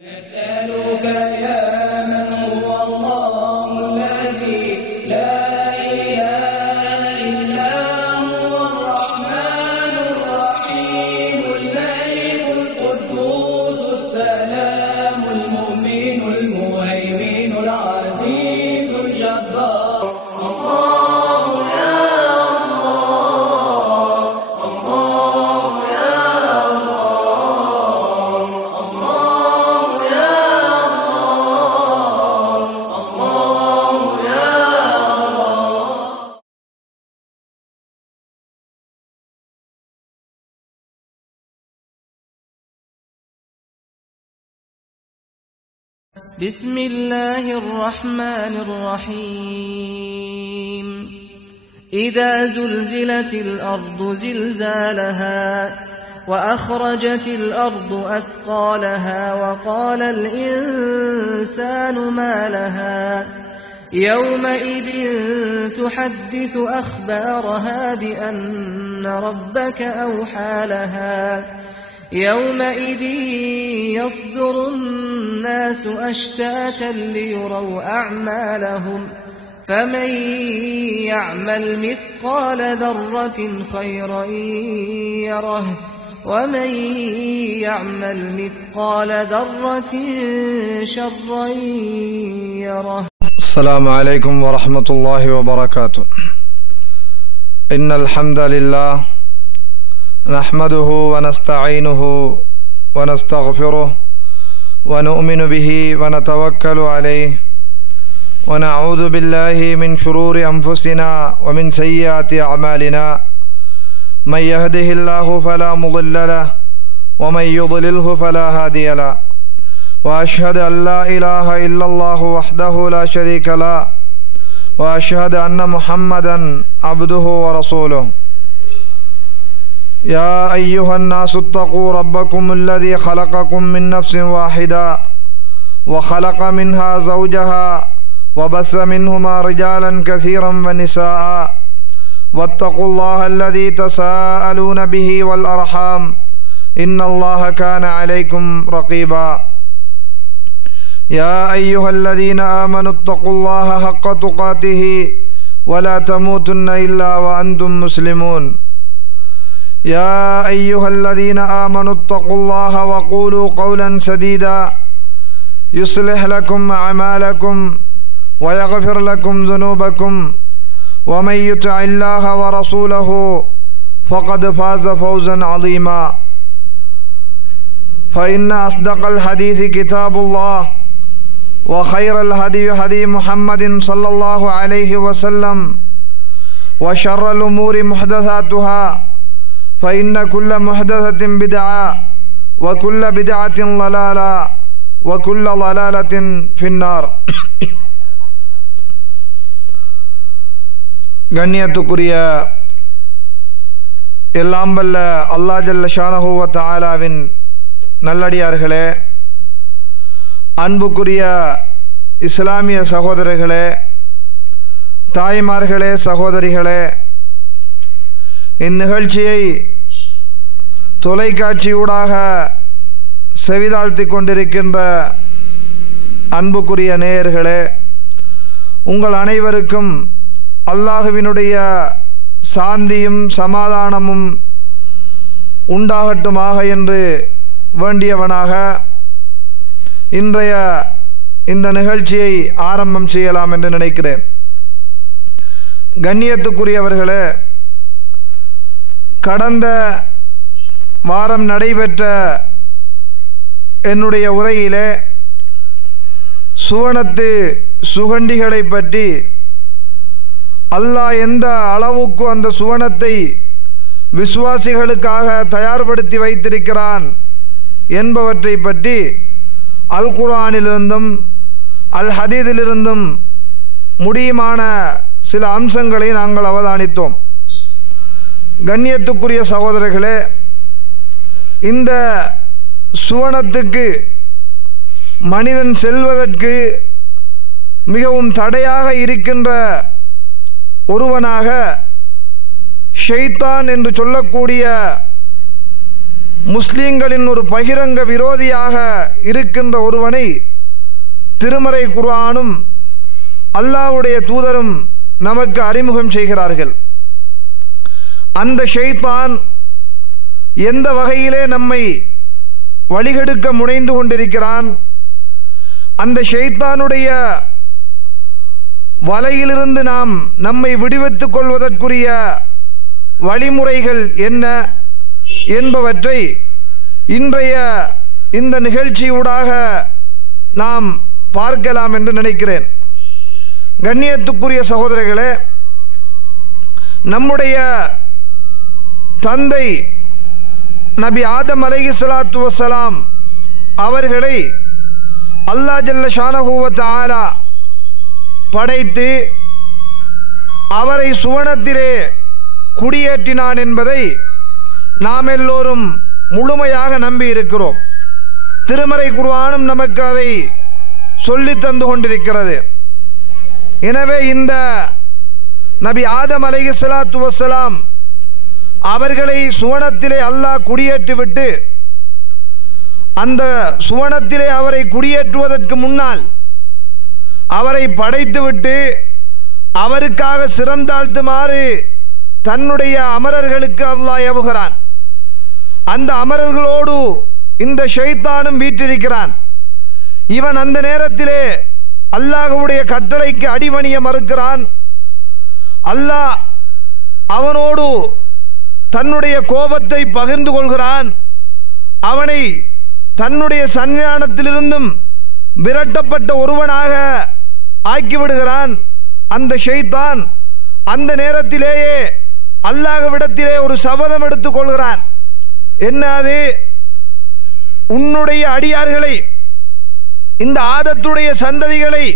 نسألك يا من هو الله الذي لا إله إلا هو الرحمن الرحيم الملك القدوس السلام المؤمن المهيمن العزيز الجبار الله يا الله الله يا الله الله يا الله الله يا الله. بسم الله الرحمن الرحيم. إذا زلزلت الأرض زلزالها وأخرجت الأرض أثقالها وقال الإنسان ما لها يومئذ تحدث أخبارها بأن ربك أوحى لها يومئذ يصدر الناس أشتاتا ليروا أعمالهم فمن يعمل مثقال ذرة خيرا يره ومن يعمل مثقال ذرة شرا يره. السلام عليكم ورحمة الله وبركاته. إن الحمد لله نحمده ونستعينه ونستغفره ونؤمن به ونتوكل عليه ونعوذ بالله من شرور أنفسنا ومن سيئات أعمالنا من يهده الله فلا مضل له ومن يضلله فلا هادي له وأشهد أن لا إله إلا الله وحده لا شريك له وأشهد أن محمدا عبده ورسوله. يا أيها الناس اتقوا ربكم الذي خلقكم من نفس واحدة وخلق منها زوجها وبث منهما رجالا كثيرا ونساء واتقوا الله الذي تساءلون به والأرحام إن الله كان عليكم رقيبا. يا أيها الذين آمنوا اتقوا الله حق تقاته ولا تموتن إلا وأنتم مسلمون. يا أيها الذين آمنوا اتقوا الله وقولوا قولا سديدا يصلح لكم أعمالكم ويغفر لكم ذنوبكم ومن يطع الله ورسوله فقد فاز فوزا عظيما. فإن أصدق الحديث كتاب الله وخير الهدي هدي محمد صلى الله عليه وسلم وشر الأمور محدثاتها فإن كل محدثة بدعة وكل بدعة ضلالة وكل ضلالة في النار. கண்ணியத்துக்குரிய எல்லாம் வல்ல அல்லாஹ் ஜல்ல ஷானஹு வ தஆலாவின் நல்லடியார்களே, அன்புக்குரிய இஸ்லாமிய சகோதரர்களே, தாய்மார்களே, சகோதரிகளே, இந்நிகழ்ச்சியை தொலைக்காட்சியூடாக செவிதாழ்த்தி கொண்டிருக்கின்ற அன்புக்குரிய நேயர்களே, உங்கள் அனைவருக்கும் அல்லாஹுவினுடைய சாந்தியும் சமாதானமும் உண்டாகட்டுமாக என்று வேண்டியவனாக இன்றைய இந்த நிகழ்ச்சியை ஆரம்பம் செய்யலாம் என்று நினைக்கிறேன். கண்ணியத்துக்குரியவர்களே, கடந்த வாரம் நடைபெற்ற என்னுடைய உரையிலே சுவனத்து சுகண்டிகளை பற்றி, அல்லாஹ் எந்த அளவுக்கு அந்த சுவனத்தை விசுவாசிகளுக்காக தயார்படுத்தி வைத்திருக்கிறான் என்பவற்றை பற்றி அல் குர்ஆனிலிருந்தும் அல் ஹதீஸிலிருந்தும் முடியுமான சில அம்சங்களை நாங்கள் அவதானித்தோம். கண்ணியத்துக்குரிய சகோதரர்களே, இந்த சுவனத்துக்கு மனிதன் செல்வதற்கு மிகவும் தடையாக இருக்கின்ற ஒருவனாக ஷைத்தான் என்று சொல்லக்கூடிய முஸ்லிம்களின் ஒரு பகிரங்க விரோதியாக இருக்கின்ற ஒருவனை திருமறை குர்ஆனும் அல்லாஹ்வுடைய தூதரும் நமக்கு அறிமுகம் செய்கிறார்கள். அந்த ஷைத்தான் எந்த வகையிலே நம்மை வழிகெடுக்க முனைந்து கொண்டிருக்கிறான், அந்த ஷைத்தானுடைய வலையிலிருந்து நாம் நம்மை விடுவித்துக் கொள்வதற்குரிய வழிமுறைகள் என்ன என்பவற்றை இன்றைய இந்த நிகழ்ச்சியூடாக நாம் பார்க்கலாம் என்று நினைக்கிறேன். கண்ணியத்துக்குரிய சகோதரர்களே, நம்முடைய தந்தை நபி ஆதம் அலைஹிஸ்ஸலாத்து வஸ்ஸலாம் அவர்களை அல்லாஹ் ஜல்ல ஷானஹு வ தஆலா படைத்து அவரை சுவனத்திலே குடியேற்றினான் என்பதை நாம் எல்லோரும் முழுமையாக நம்பி இருக்கிறோம். திருமறை குர்ஆனும் நமக்கு அதை சொல்லித் தந்து கொண்டிருக்கிறது. எனவே இந்த நபி ஆதம் அலைஹிஸ்ஸலாத்து வஸ்ஸலாம் அவர்களை சுவனத்திலே அல்லாஹ் குடியேற்றிவிட்டு அந்த சுவனத்திலே அவரை குடியேற்றுவதற்கு முன்னால் அவரை படைத்துவிட்டு அவருக்காக சிறந்தாழ்த்துமாறு தன்னுடைய அமரர்களுக்கு அல்லாஹ் ஏவுகிறான். அந்த அமரர்களோடு இந்த ஷைத்தானும் வீற்றிருக்கிறான். இவன் அந்த நேரத்திலே அல்லாஹ்வுடைய கட்டளைக்கு அடிபணிய மறுக்கிறான். அல்லாஹ் அவனோடு தன்னுடைய கோபத்தை பகிர்ந்து கொள்கிறான். அவனை தன்னுடைய சன்னிதானத்திலிருந்தும் விரட்டப்பட்ட ஒருவனாக ஆக்கிவிடுகிறான். அந்த ஷைத்தான் அந்த நேரத்திலேயே அல்லாஹ்விடத்திலே ஒரு சபதம் எடுத்துக் கொள்கிறான். என்ன அது? உன்னுடைய அடியார்களை, இந்த ஆதத்துடைய சந்ததிகளை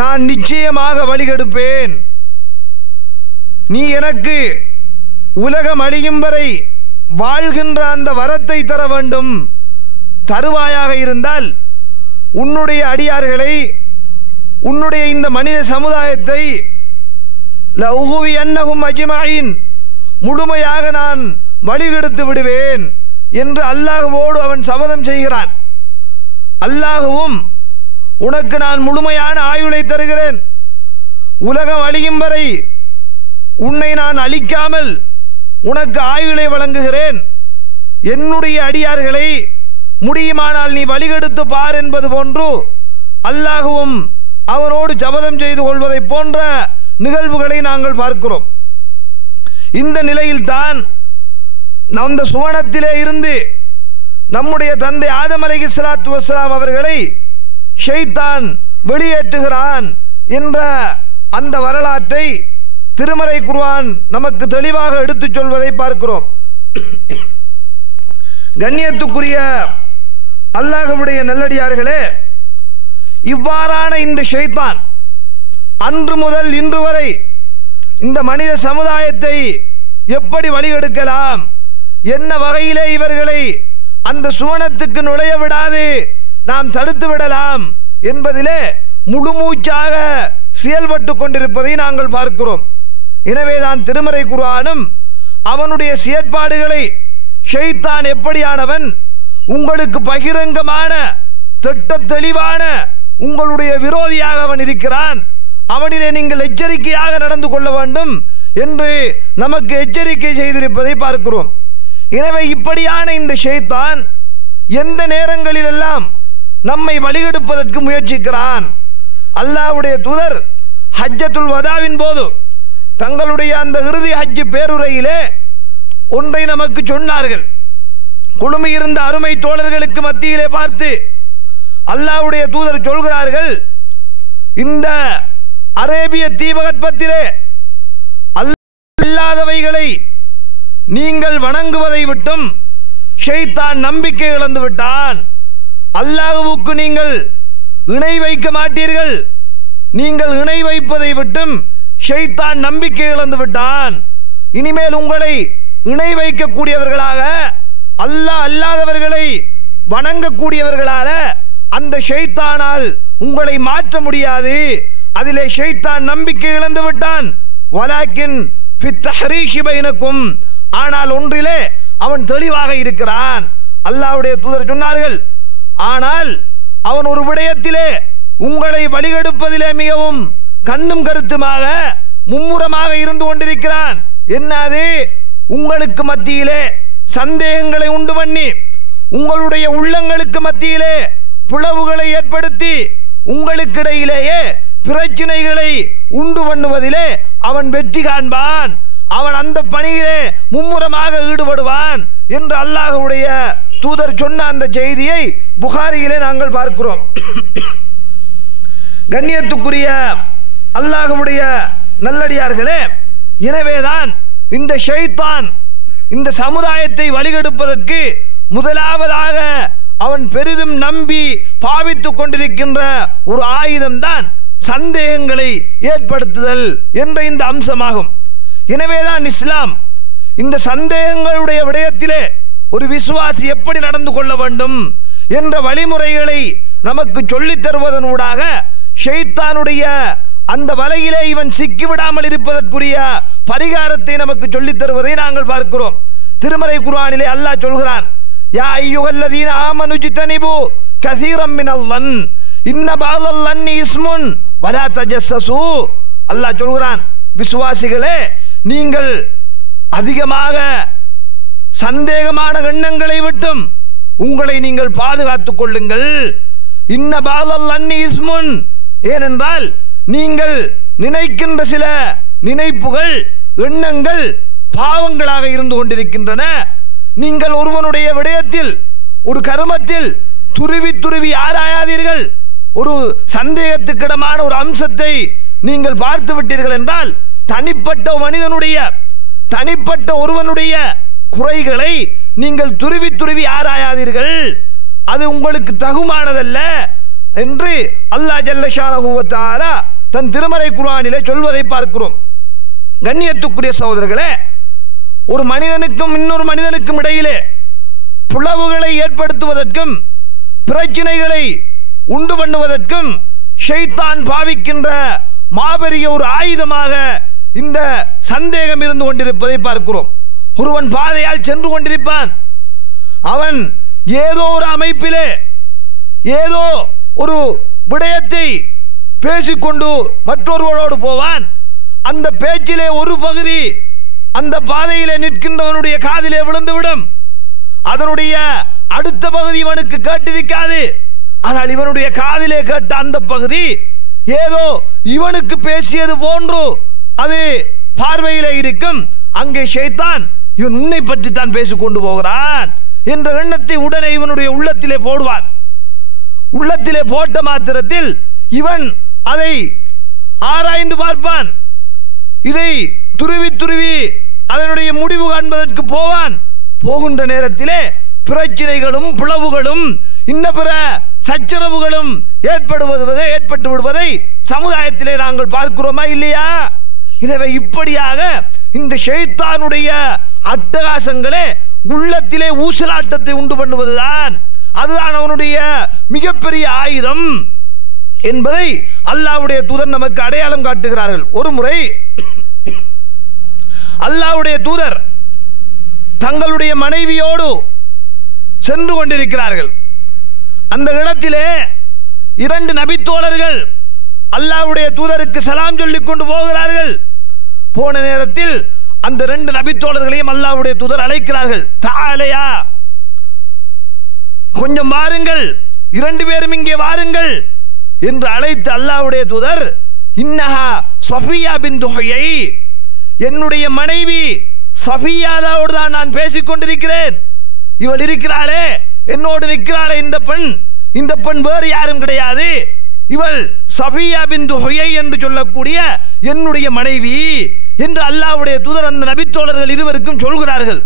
நான் நிச்சயமாக வழிகெடுப்பேன். நீ எனக்கு உலகம் அழியும் வரை வாழ்கின்ற அந்த வரத்தை தர வேண்டும். தருவாயாக இருந்தால் உன்னுடைய அடியார்களை, உன்னுடைய இந்த மனித சமுதாயத்தை லஉஹுவியன்னஹும் அஜ்மஈன் முழுமையாக நான் வழிகெடுத்து விடுவேன் என்று அல்லாஹ்வோடு அவன் சபதம் செய்கிறான். அல்லாஹ்வும் உனக்கு நான் முழுமையான ஆயுளை தருகிறேன், உலகம் அழியும் வரை உன்னை நான் அழிக்காமல் உனக்கு ஆயுளை வழங்குகிறேன், என்னுடைய அடியார்களை முடியுமானால் நீ வழிகெடுத்து பார் என்பது போன்று அல்லாஹ்வும் அவனோடு சபதம் செய்து கொள்வதை போன்ற நிகழ்வுகளை நாங்கள் பார்க்கிறோம். இந்த நிலையில்தான் அந்த சுவனத்திலே இருந்து நம்முடைய தந்தை ஆதம் அலைஹிஸ்ஸலாத்து வஸ்ஸலாம் அவர்களை ஷைத்தான் வெளியேற்றுகிறான் என்ற அந்த வரலாற்றை திருமறை குர்ஆன் நமக்கு தெளிவாக எடுத்துச் சொல்வதை பார்க்கிறோம். கண்ணியத்துக்குரிய அல்லாஹ்வுடைய நல்லடியார்களே, இவ்வாறான இந்த ஷைத்தான் அன்று முதல் இன்று வரை இந்த மனித சமுதாயத்தை எப்படி வழிகெடுக்கலாம், என்ன வகையிலே இவர்களை அந்த சுவனத்துக்கு நுழைய விடாது நாம் தடுத்து விடலாம் என்பதிலே முழுமூச்சாக செயல்பட்டு கொண்டிருப்பதை நாங்கள் பார்க்கிறோம். எனவேதான் திருமறை குர்ஆனும் அவனுடைய செயற்பாடுகளை, ஷைத்தான் எப்படியானவன், உங்களுக்கு பகிரங்கமான திட்ட தெளிவான உங்களுடைய விரோதியாக அவன் இருக்கிறான், அவனிலே நீங்கள் எச்சரிக்கையாக நடந்து கொள்ள வேண்டும் என்று நமக்கு எச்சரிக்கை செய்திருப்பதை பார்க்கிறோம். எனவே இப்படியான இந்த ஷைத்தான் எந்த நேரங்களிலெல்லாம் நம்மை வழிகெடுப்பதற்கு முயற்சிக்கிறான். அல்லாஹ்வுடைய தூதர் ஹஜ்ஜத்துல் வதாவின் போது தங்களுடைய அந்த இறுதி ஹஜ் பேருரையிலே ஒன்றை நமக்கு சொன்னார்கள். குழுமியிருந்த அருமை தோழர்களுக்கு மத்தியிலே பார்த்து அல்லாஹ்வுடைய தூதர் சொல்கிறார்கள், இந்த அரேபிய தீபகற்பத்திலே அல்லாதவைகளை நீங்கள் வணங்குவதை விட்டும் ஷைத்தான் நம்பிக்கை இழந்து விட்டான். அல்லாஹ்வுக்கு நீங்கள் இணை வைக்க மாட்டீர்கள், நீங்கள் இணை வைப்பதை விட்டும் ஷைத்தான் நம்பிக்கை இழந்து விட்டான். இனிமேல் உங்களை இணை வைக்கக்கூடியவர்களாக, அல்லாஹ் அல்லாதவர்களை வணங்கக்கூடியவர்களாக அந்த ஷைத்தானால் உங்களை மாற்ற முடியாது. அதிலே ஷைத்தான் நம்பிக்கை இழந்து விட்டான். வலாக்கின் ஃபித் தஹ்ரீஷி பைனக்கும், ஆனால் ஒன்றிலே அவன் தெளிவாக இருக்கிறான். அல்லாஹ்வுடைய தூதர் சொன்னார்கள், ஆனால் அவன் ஒரு விடயத்திலே உங்களை வழிகெடுப்பதிலே மிகவும் கண்ணும் கருத்துமாக மும்முரமாக இருந்து கொண்டிருக்கிறான். என்னது? உங்களுக்கு மத்தியிலே சந்தேகங்களை உண்டு பண்ணி, உங்களுடைய உள்ளங்களுக்கு மத்தியிலே பிளவுகளை ஏற்படுத்தி, உங்களுக்கிடையிலேயே பிரச்சனைகளை உண்டு பண்ணுவதிலே அவன் வெற்றி காண்பான். அவன் அந்த பணியிலே மும்முரமாக ஈடுபடுவான் என்று அல்லாஹ்வுடைய தூதர் சொன்ன அந்த செய்தியை புகாரியிலே நாங்கள் பார்க்கிறோம். கண்ணியத்துக்குரிய அல்லாஹ்வுடைய நல்லடியார்களே, எனவேதான் இந்த ஷைத்தான் இந்த சமுதாயத்தை வழிகெடுப்பதற்கு முதலாவதாக அவன் பெரிதும் நம்பி பாவித்துக் கொண்டிருக்கின்ற ஒரு ஆயுதம்தான் சந்தேகங்களை ஏற்படுத்துதல் என்ற இந்த அம்சமாகும். எனவேதான் இஸ்லாம் இந்த சந்தேகங்களுடைய விடயத்திலே ஒரு விசுவாசி எப்படி நடந்து கொள்ள வேண்டும் என்ற வழிமுறைகளை நமக்கு சொல்லித் தருவதனூடாக ஷைத்தானுடைய அந்த வலையிலே இவன் சிக்கிவிடாமல் இருப்பதற்குரிய பரிகாரத்தை நமக்கு சொல்லித் தருவதை நாங்கள் பார்க்கிறோம். திருமறை குர்ஆனிலே அல்லாஹ் சொல்கிறான், யா அய்யுஹல்லதீன ஆமனு ஜ்தனிபு கஸீரம் மினல் ظن இன்ன பஅதல் ظن இஸ்முன் வலா தஜஸ்ஸசு. அல்லாஹ் சொல்கிறான், விசுவாசிகளே, நீங்கள் அதிகமாக சந்தேகமான எண்ணங்களை விட்டும் உங்களை நீங்கள் பாதுகாத்துக் கொள்ளுங்கள். இன்ன பஅதல் ظن இஸ்முன், ஏனென்றால் நீங்கள் நினைக்கின்ற சில நினைப்புகள் எண்ணங்கள் பாவங்களாக இருந்து கொண்டிருக்கின்றன. நீங்கள் ஒருவனுடைய விடயத்தில் ஒரு கர்மத்தில் துருவி துருவி ஆராயாதீர்கள். ஒரு சந்தேகத்துக்கிடமான ஒரு அம்சத்தை நீங்கள் பார்த்து விட்டீர்கள் என்றால் தனிப்பட்ட மனிதனுடைய தனிப்பட்ட ஒருவனுடைய குறைகளை நீங்கள் துருவி துருவி ஆராயாதீர்கள். அது உங்களுக்கு தகுமானதல்ல என்று அல்லாஹ் ஜல்ல ஷானஹு வ தஆலா தன் திருமறை குர்ஆனிலே சொல்வதை பார்க்கிறோம். கண்ணியத்துக்குரிய சகோதரர்களே, ஒரு மனிதனுக்கும் இன்னொரு மனிதனுக்கும் இடையிலே பிளவுகளை ஏற்படுத்துவதற்கும் பிரச்சனைகளை உண்டு பண்ணுவதற்கும் ஷைத்தான் பாவிக்கின்ற மாபெரிய ஒரு ஆயுதமாக இந்த சந்தேகம் இருந்து கொண்டிருப்பதை பார்க்கிறோம். ஒருவன் பாதையால் சென்று கொண்டிருப்பான். அவன் ஏதோ ஒரு அமைப்பிலே ஏதோ ஒரு விடயத்தை பேசிக்கொண்டு மற்றொருவரோடு போவான். அந்த பேச்சிலே ஒரு பகுதி அந்த பாதையிலே நிற்கின்றவனுடைய காதிலே விழுந்துவிடும். அதனுடைய அடுத்த பகுதி இவனுக்கு கேட்டிருக்காது. ஆனால் இவனுடைய காதிலே கேட்ட அந்த பகுதி ஏதோ இவனுக்கு பேசியது போன்று அது பார்வையிலே இருக்கும். அங்கே ஷைத்தான் இவன் உன்னை பற்றி தான் பேசிக்கொண்டு போகிறான் என்ற எண்ணத்தை உடனே இவனுடைய உள்ளத்திலே போடுவான். உள்ளத்திலே போட்ட மாத்திரத்தில் இவன் அதை ஆராய்ந்து பார்ப்பான். இதை துருவி துருவி அதனுடைய முடிவு காண்பதற்கு போவான். போகின்ற நேரத்திலே பிரச்சனைகளும் பிளவுகளும் இன்ன பிற சச்சரவுகளும் ஏற்பட்டு விடுவதை சமுதாயத்திலே நாங்கள் பார்க்கிறோமா இல்லையா? எனவே இப்படியாக இந்த ஷைத்தானுடைய அட்டகாசங்களே உள்ளத்திலே ஊசலாட்டத்தை உண்டு பண்ணுவதுதான். அதுதான் அவனுடைய மிகப்பெரிய ஆயுதம் என்பதை அல்லாஹ்வுடைய தூதர் நமக்கு அடையாளம் காட்டுகிறார்கள். ஒரு முறை அல்லாஹ்வுடைய தூதர் தங்களுடைய மனைவியோடு சென்று கொண்டிருக்கிறார்கள். அந்த இடத்திலே இரண்டு நபித்தோழர்கள் அல்லாஹ்வுடைய தூதருக்கு சலாம் சொல்லிக் கொண்டு போகிறார்கள். போன நேரத்தில் அந்த இரண்டு நபித்தோழர்களையும் அல்லாஹ்வுடைய தூதர் அழைக்கிறார்கள். தஆலையா, கொஞ்சம் வாருங்கள், இரண்டு பேரும் இங்கே வாருங்கள் என்று அழைத்து அல்லாஹ்வுடைய தூதர், இன்னஹா சஃபியா பின்த் ஹுயை, என்னுடைய மனைவி சஃபியாவோடு தான் நான் பேசிக் கொண்டிருக்கிறேன். இவள் இருக்கிறாளே, என்னோடு நிற்கிறாளே இந்த பெண் வேறு யாரும் கிடையாது. இவள் சஃபியா பின்த் ஹுயை என்று சொல்லக்கூடிய என்னுடைய மனைவி என்று அல்லாஹ்வுடைய தூதர் அந்த நபித்தோழர்கள் இருவருக்கும் சொல்கிறார்கள்.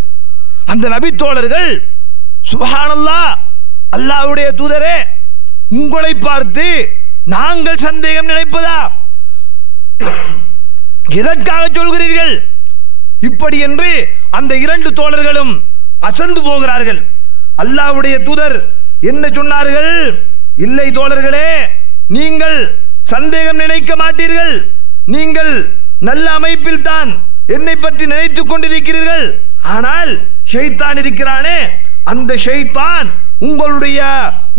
அந்த நபித்தோழர்கள், சுப்ஹானல்லாஹ், அல்லாஹ்வுடைய தூதரே, உங்களை பார்த்து நாங்கள் சந்தேகம் நினைப்பதா? எதற்காக சொல்கிறீர்கள் இப்படி என்று அந்த இரண்டு தோழர்களும் அசந்து போகிறார்கள். அல்லாஹ்வுடைய தூதர் என்ன சொன்னார்கள்? இல்லை தோழர்களே, நீங்கள் சந்தேகம் நினைக்க மாட்டீர்கள். நீங்கள் நல்ல அமைப்பில் தான் என்னை பற்றி நினைத்துக் கொண்டிருக்கிறீர்கள். ஆனால் ஷைத்தான் இருக்கிறானே, அந்த ஷைத்தான் உங்களுடைய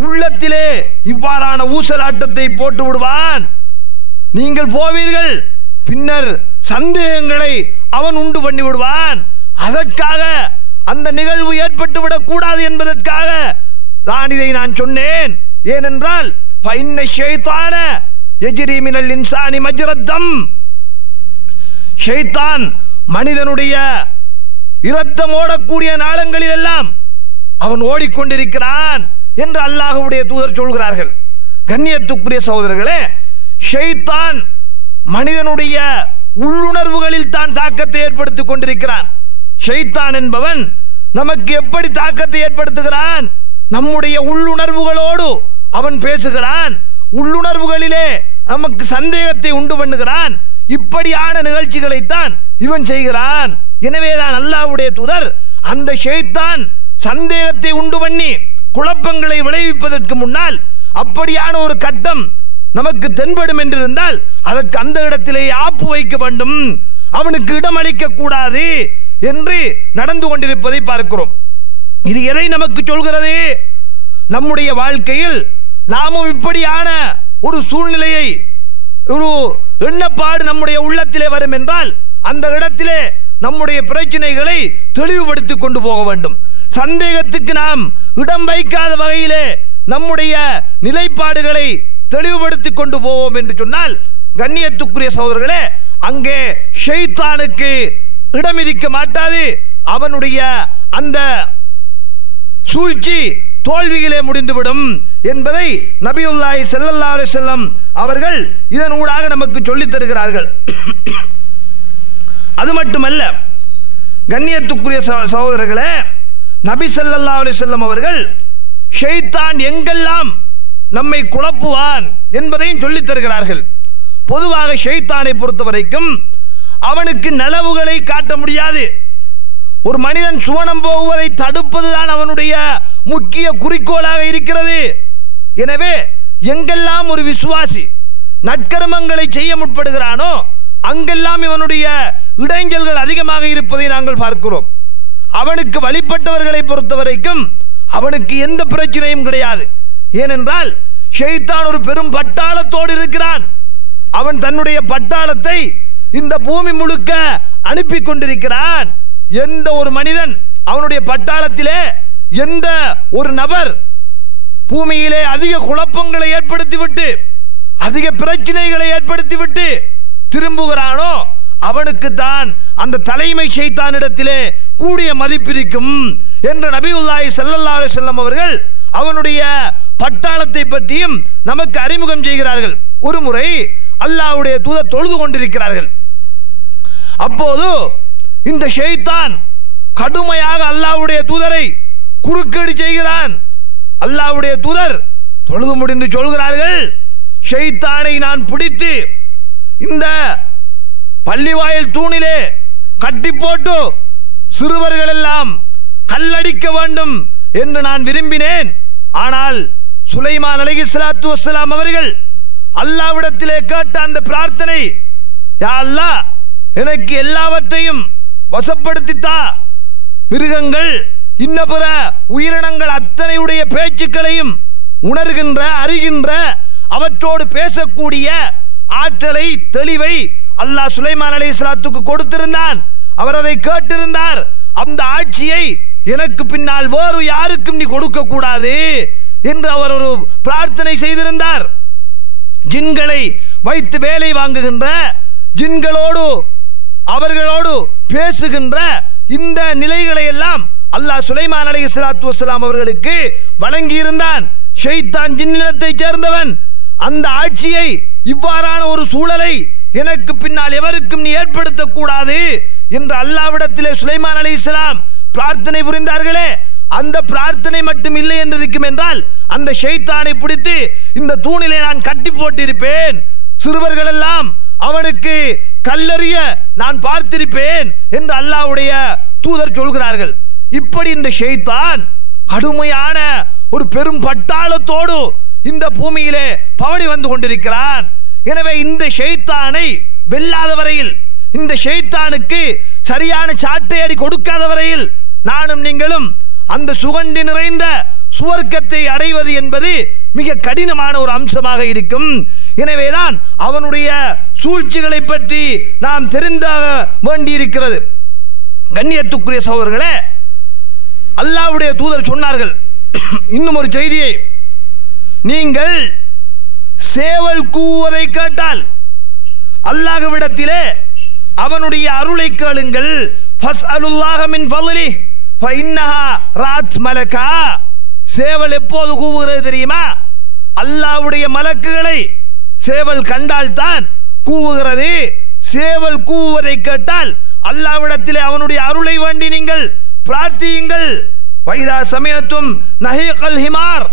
உள்ளத்திலே இவ்வாறான ஊசலாட்டத்தை போட்டு விடுவான். நீங்கள் போவீர்கள், பின்னர் சந்தேகங்களை அவன் உண்டு பண்ணி விடுவான். அதற்காக அந்த நிகழ்வு ஏற்பட்டுவிடக் கூடாது என்பதற்காக தான் இதை நான் சொன்னேன். ஏனென்றால் ஃபைன்ன ஷைத்தான யஜ்ரி மினல் இன்சானி மஜ்ரத்தம், ஷைத்தான் மனிதனுடைய இரத்தம் ஓடக்கூடிய நாளங்களில் எல்லாம் அவன் ஓடிக்கொண்டிருக்கிறான் என்று அல்லாஹ்வுடைய தூதர் சொல்கிறார்கள். கண்ணியத்துக்குரிய சகோதரர்களே, ஷைத்தான் மனிதனுடைய உள்ளுணர்வுகளில் தான் தாக்கத்தை ஏற்படுத்திக் கொண்டிருக்கிறான். ஷைத்தான் என்பவன் நமக்கு எப்படி தாக்கத்தை ஏற்படுத்துகிறான்? நம்முடைய உள்ளுணர்வுகளோடு அவன் பேசுகிறான், உள்ளுணர்வுகளிலே நமக்கு சந்தேகத்தை உண்டு பண்ணுகிறான். இப்படியான நிகழ்ச்சிகளைத்தான் இவன் செய்கிறான். எனவேதான் அல்லாஹ்வுடைய தூதர் அந்த ஷைத்தான் சந்தேகத்தை உண்டு பண்ணி குழப்பங்களை விளைவிப்பதற்கு முன்னால் அப்படியான ஒரு கட்டம் நமக்கு தென்படும் என்றிருந்தால் அதற்கு அந்த இடத்திலே ஆப்பு வைக்க வேண்டும், அவனுக்கு இடம் அளிக்க கூடாது என்று நடந்து கொண்டிருப்பதை பார்க்கிறோம். இது எதை நமக்கு சொல்கிறது? நம்முடைய வாழ்க்கையில் நாமும் இப்படியான ஒரு சூழ்நிலையை, ஒரு எண்ணப்பாடு நம்முடைய உள்ளத்திலே வரும் என்றால் அந்த இடத்திலே நம்முடைய பிரச்சனைகளை தெளிவுபடுத்திக் கொண்டு போக வேண்டும். சந்தேகத்துக்கு நாம் இடம் வைக்காத வகையிலே நம்முடைய நிலைப்பாடுகளை தெளிவுபடுத்திக் கொண்டு போவோம் என்று சொன்னால், கண்ணியத்துக்குரிய சகோதரர்களே, அங்கே ஷைத்தானுக்கு இடம் இருக்க மாட்டாது. அவனுடைய அந்த சூழ்ச்சி தோல்வியிலே முடிந்துவிடும் என்பதை நபியுல்லாஹி ஸல்லல்லாஹு அலைஹி வஸல்லம் அவர்கள் இதன் ஊடாக நமக்கு சொல்லித் தருகிறார்கள். அது மட்டுமல்ல, கண்ணியத்துக்குரிய சகோதரர்களே, நபி ஸல்லல்லாஹு அலைஹி வஸல்லம் அவர்கள் ஷைத்தான் எங்கெல்லாம் நம்மை குழப்புவான் என்பதையும் சொல்லித் தருகிறார்கள். பொதுவாக ஷைத்தானை பொறுத்தவரைக்கும் அவனுக்கு நலவுகளை காட்ட முடியாது. ஒரு மனிதன் சுவனம் போவதை தடுப்பதுதான் அவனுடைய முக்கிய குறிக்கோளாக இருக்கிறது. எனவே எங்கெல்லாம் ஒரு விசுவாசி நற்கர்மங்களை செய்ய முற்படுகிறானோ அங்கெல்லாம் இவனுடைய இடைஞ்சல்கள் அதிகமாக இருப்பதை நாங்கள் பார்க்கிறோம். அவனுக்கு வழிபட்டவர்களை பொறுத்தவரைக்கும் அவனுக்கு எந்த பிரச்சனையும் கிடையாது. ஏனென்றால் ஷைத்தான் ஒரு பெரும் பட்டாளத்தோடு இருக்கிறான். அவன் தன்னுடைய பட்டாளத்தை இந்த பூமி முழுக்க அனுப்பி கொண்டிருக்கிறான். எந்த ஒரு மனிதன் அவனுடைய பட்டாளத்திலே எந்த ஒரு நபர் பூமியிலே அதிக குழப்பங்களை ஏற்படுத்திவிட்டு அதிக பிரச்சனைகளை ஏற்படுத்திவிட்டு திரும்புகிறானோ அவனுக்கு தான் அந்த தலைமை ஷைத்தானிடத்திலே கூடிய மதிப்பிருக்கும் என்று நபியுல்லாஹி ஸல்லல்லாஹு அலைஹி வஸல்லம் அவர்கள் அவனுடைய பட்டாளத்தை பற்றியும் நமக்கு அறிமுகம் செய்கிறார்கள். ஒரு முறை அல்லாஹ்வுடைய தூதர் தொழுது கொண்டிருக்கிறார்கள். அப்போது இந்த ஷைத்தான் கடுமையாக அல்லாஹ்வுடைய தூதரை குறுக்கீடு செய்கிறான். அல்லாஹ்வுடைய தூதர் தொழுது முடிந்து சொல்கிறார்கள், ஷைத்தானை நான் பிடித்து இந்த பள்ளிவாயில் தூணிலே கட்டி போட்டு சிறுவர்கள் எல்லாம் கல்லடிக்க வேண்டும் என்று நான் விரும்பினேன். ஆனால் சுலைமான் அலைஹிஸ்ஸலாத்து வஸ்ஸலாம் அவர்கள் அல்லாஹ்விடத்திலே கேட்ட அந்த பிரார்த்தனை, யா அல்லாஹ் எனக்கு எல்லாவற்றையும் வசப்படுத்தித்தா, மிருகங்கள் இன்ன பிற உயிரினங்கள் அத்தனையுடைய பேச்சுக்களையும் உணர்கின்ற அறிகின்ற அவற்றோடு பேசக்கூடிய ஆற்றலை தெளிவை அல்லாஹ் சுலைமான் அலைஹிஸ்ஸலாத்துக்கு கொடுத்திருந்தான். அவர் அதை கேட்டிருந்தார். அந்த ஆட்சியை எனக்கு பின்னால் வேறு யாருக்கும் நீ கொடுக்க கூடாது என்று அவர் ஒரு பிரார்த்தனை செய்திருந்தார். ஜின்களை வைத்து வேலை வாங்குகின்ற, ஜின்களோடு அவர்களோடு பேசுகின்ற இந்த நிலைகளை எல்லாம் அல்லாஹ் சுலைமான் அலைஹிஸ்ஸலாத்து வஸ்ஸலாம் அவர்களுக்கு வழங்கியிருந்தான். ஷைத்தான் ஜின்னினத்தை சேர்ந்தவன். அந்த ஆட்சியை, இவ்வாறான ஒரு சூழலை எனக்கு பின்னால் எவருக்கும் நீ ஏற்படுத்தக் கூடாது என்று அல்லாஹ்விடத்திலே சுலைமான் அலைஹிஸ்ஸலாம் பிரார்த்தனை புரிந்தார்களே, அந்த பிரார்த்தனை மட்டும் இல்லை என்று இருக்கும் என்றால் அந்த ஷைத்தானை பிடித்து இந்த தூணிலே நான் கட்டி போட்டிருப்பேன், சிறுவர்கள் எல்லாம் அவனுக்கு கல்லறிய நான் பார்த்திருப்பேன் என்று அல்லாஹ்வுடைய தூதர் சொல்கிறார்கள். இப்படி இந்த ஷைத்தான் கடுமையான ஒரு பெரும் பட்டாளத்தோடு இந்த பூமியிலே பவனி வந்து கொண்டிருக்கிறான். எனவே இந்த ஷைத்தானை வெல்லாத வரையில், இந்த ஷைத்தானுக்கு சரியான சாட்டையடி கொடுக்காத வரையில் நானும் நீங்களும் அந்த சுகண்டி நிறைந்த சுவர்க்கத்தை அடைவது என்பது மிக கடினமான ஒரு அம்சமாக இருக்கும். எனவேதான் அவனுடைய சூழ்ச்சிகளை பற்றி நாம் தெரிந்தாக வேண்டியிருக்கிறது. கண்ணியத்துக்குரிய சகோதரர்களே, அல்லாஹ்வுடைய தூதர் சொன்னார்கள் இன்னும் ஒரு செய்தியை, நீங்கள் சேவல் கூவதை கேட்டால் அல்லாஹ்விடத்திலே அவனுடைய அருளை கேளுங்கள். ஃபஸ்அலுல்லாஹ மின் ஃபضலிஹி ஃபஇன்னஹா ராத் மலகா. சேவல் எப்போது கூவுகிறது தெரியுமா? அல்லாஹ்வுடைய மலக்குகளை சேவல் கண்டால்தான் கூவுகிறது. சேவல் கூவுவதை கேட்டால் அல்லாஹ்விடத்திலே அவனுடைய அருளை வேண்டி நீங்கள் பிரார்த்தியுங்கள். வைதா சமயத்தும் நஹீகல் ஹிமார்,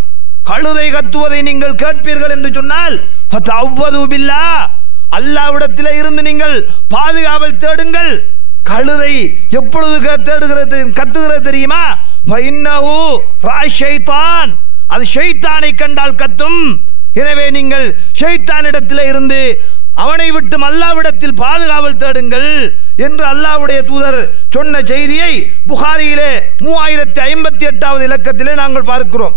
கழுதை கத்துவதை நீங்கள் கேட்பீர்கள் என்று சொன்னால் ஃபதஅவ்வது பில்லாஹ், அல்லாஹ்விடத்திலே இருந்து நீங்கள் பாதுகாவல் தேடுங்கள். கழுதை எப்பொழுது கத்துகிறது தெரியுமா? ஃபஇன்னஹு ராஷைத்தான், அது ஷைத்தானை கண்டால் கத்தும். எனவே நீங்கள் ஷைத்தானிடத்தில் இருந்து அவனை விட்டு அல்லாஹ்விடத்தில் பாதுகாவல் தேடுங்கள் என்று அல்லாஹ்வுடைய தூதர் சொன்ன செய்தியை புகாரியிலே 3058வது இலக்கத்திலே நாங்கள் பார்க்கிறோம்.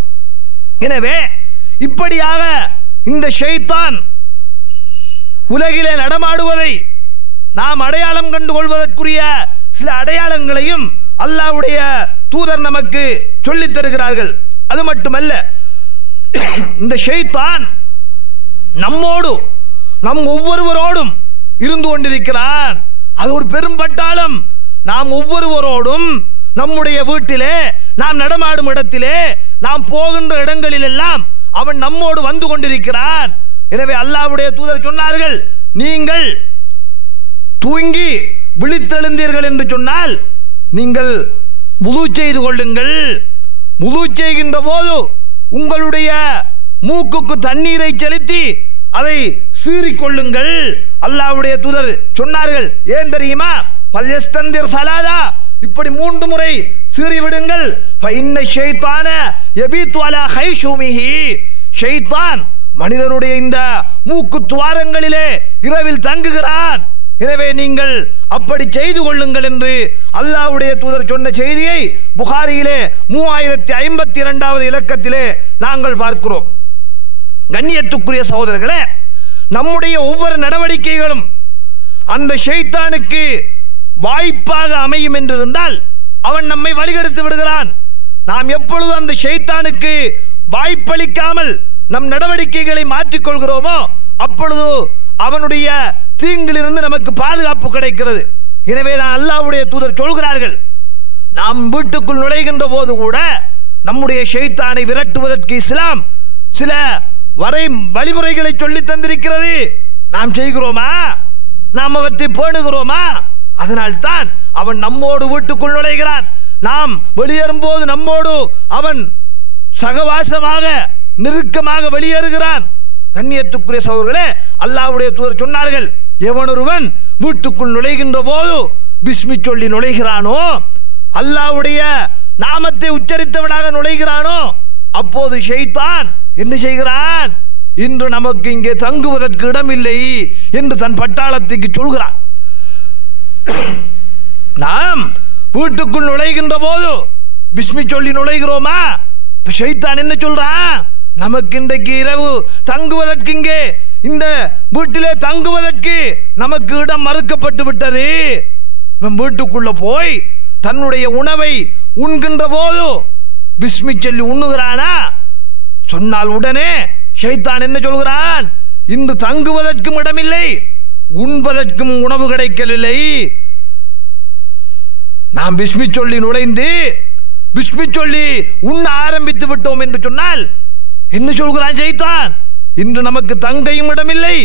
எனவே இப்படியாக இந்த ஷைத்தான் உலகிலே நடமாடுவதை நாம் அடையாளம் கண்டு கொள்வதற்குரிய சில அடையாளங்களையும் அல்லாஹ்வுடைய தூதர் நமக்கு சொல்லித் தருகிறார்கள். அது மட்டுமல்ல, இந்த ஷைத்தான் நம்மோடு நம் ஒவ்வொருவரோடும் இருந்து கொண்டிருக்கிறான். அது ஒரு பெரும் பட்டாளம். நாம் ஒவ்வொருவரோடும் நம்முடைய வீட்டிலே, நாம் நடமாடும் இடத்திலே, நாம் போகின்ற இடங்களில் எல்லாம் அவன் நம்மோடு வந்து கொண்டிருக்கிறான். எனவே அல்லாஹ்வுடைய தூதர் சொன்னார்கள், நீங்கள் தூங்கி விழித்தெழுந்தீர்கள் என்று சொன்னால் நீங்கள் வுது செய்து கொள்ளுங்கள். வுது செய்கின்ற போது உங்களுடைய மூக்குக்கு தண்ணீரை செலுத்தி அதை சீறிக்கொள்ளுங்கள். அல்லாஹ்வுடைய தூதர் சொன்னார்கள், ஏன் தெரியுமா? பல்யஸ்தந்திர் சலாதா, இப்படி 3 முறை சீறிவிடுங்கள். ஃபஇன்ன ஷைத்தான யபீது அலா கைஷுமிஹி, ஷைத்தான் மனிதனுடைய இந்த மூக்கு துவாரங்களிலே இரவில் தங்குகிறான். எனவே நீங்கள் அப்படி செய்து கொள்ளுங்கள் என்று அல்லாஹ்வுடைய தூதர் சொன்ன செய்தியை புகாரியிலே 3052வது இலக்கத்திலே நாங்கள் பார்க்கிறோம். கண்ணியத்துக்குரிய சகோதரர்களே, நம்முடைய ஒவ்வொரு நடவடிக்கைகளும் அந்த ஷைத்தானுக்கு வாய்ப்பாக அமையும் என்றிருந்தால் அவன் நம்மை வழிகெடுத்து விடுகிறான். நாம் எப்பொழுது அந்த ஷைத்தானுக்கு வாய்ப்பளிக்காமல் நம் நடவடிக்கைகளை மாற்றிக்கொள்கிறோமோ அப்பொழுது அவனுடைய தீங்கிலிருந்து நமக்கு பாதுகாப்பு கிடைக்கிறது. எனவே நான் அல்லாஹ்வுடைய தூதர் சொல்கிறார்கள், நாம் வீட்டுக்குள் நுழைகின்ற போது கூட நம்முடைய ஷைத்தானை விரட்டுவதற்கு இஸ்லாம் சில வழிமுறைகளை சொல்லி தந்திருக்கிறது. நாம் செய்கிறோமா? நாம் அவற்றை பேணுகிறோமா? அதனால்தான் அவன் நம்மோடு வீட்டுக்குள் நுழைகிறான். நாம் வெளியேறும் போது நம்மோடு அவன் சகவாசமாக நெருக்கமாக வெளியேறுகிறான். கண்ணியத்துக்குரிய சகோதரர்களே, அல்லாஹ்வுடைய தூதர் சொன்னார்கள், எவனொருவன் வீட்டுக்குள் நுழைகின்ற போது பிஸ்மி சொல்லி நுழைகிறானோ, அல்லாஹ்வுடைய நாமத்தை உச்சரித்தவனாக நுழைகிறானோ, அப்போது ஷைத்தான் என்ன செய்கிறான்? இன்று நமக்கு இங்கே தங்குவதற்கு இடமில்லை என்று தன் பட்டாளத்துக்கு சொல்கிறான். நாம் வீட்டுக்குள் நுழைகின்ற போது பிஸ்மி சொல்லி நுழைகிறோமா? ஷைத்தான் என்ன சொல்றான்? நமக்கு இன்றைக்கு இரவு தங்குவதற்கு, இங்கே இந்த வீட்டிலே தங்குவதற்கு நமக்கு இடம் மறுக்கப்பட்டு விட்டது. வீட்டுக்குள்ள போய் தன்னுடைய உணவை உண்கின்ற போது பிஸ்மி சொல்லி உண்ணுகிறானா? சொன்னால் உடனே ஷைத்தான் என்ன சொல்கிறான்? இன்று தங்குவதற்கும் இடமில்லை, உண்பதற்கும் உணவு கிடைக்கவில்லை. நாம் பிஸ்மி சொல்லி நுழைந்து பிஸ்மி சொல்லி உண்ண ஆரம்பித்து விட்டோம் என்று சொன்னால் என்ன சொல்கிறான் ஷைத்தான்? இன்று நமக்கு தங்கையும் இடமில்லை,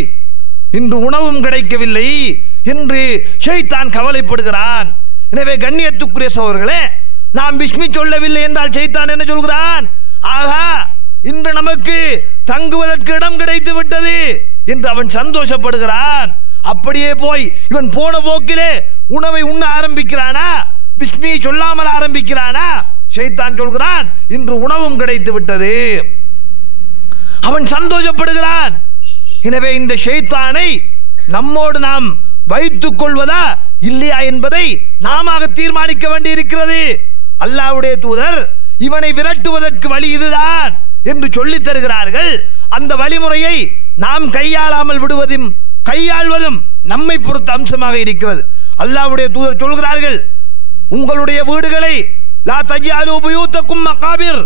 இன்று உணவும் கிடைக்கவில்லை என்று ஷைத்தான் கவலைப்படுகிறான். எனவே கண்ணியத்துக்குரிய சகோதரர்களே, நாம் பிஸ்மி சொல்லவில்லை என்றால் ஷைத்தான் என்ன சொல்கிறான்? ஆகா, இன்று நமக்கு தங்குவதற்கு இடம் கிடைத்து விட்டது என்று அவன் சந்தோஷப்படுகிறான். அப்படியே போய் இவன் போன போக்கிலே உணவை உண்ண ஆரம்பிக்கிறானா? பிஸ்மி சொல்லாமல் ஆரம்பிக்கிறானா? ஷைத்தான் சொல்கிறான், இன்று உணவும் கிடைத்து விட்டது. அவன் சந்தோஷப்படுகிறான். எனவே இந்த ஷைத்தானை நம்மோடு நாம் வைத்துக் கொள்வதா இல்லையா என்பதை நாம தீர்மானிக்க வேண்டி இருக்கிறது. அல்லாஹ்வுடைய தூதர் இவனை விரட்டுவதற்கு வழி இதுதான் என்று சொல்லித் தருகிறார்கள். அந்த வழிமுறையை நாம் கையாளாமல் விடுவதும் கையாள்வதும் நம்மை பொறுத்த அம்சமாக இருக்கிறது. அல்லாஹ்வுடைய தூதர் சொல்கிறார்கள், உங்களுடைய வீடுகளை லா தஜ்அலூ புயூத்தக்கும் மகாபிர்,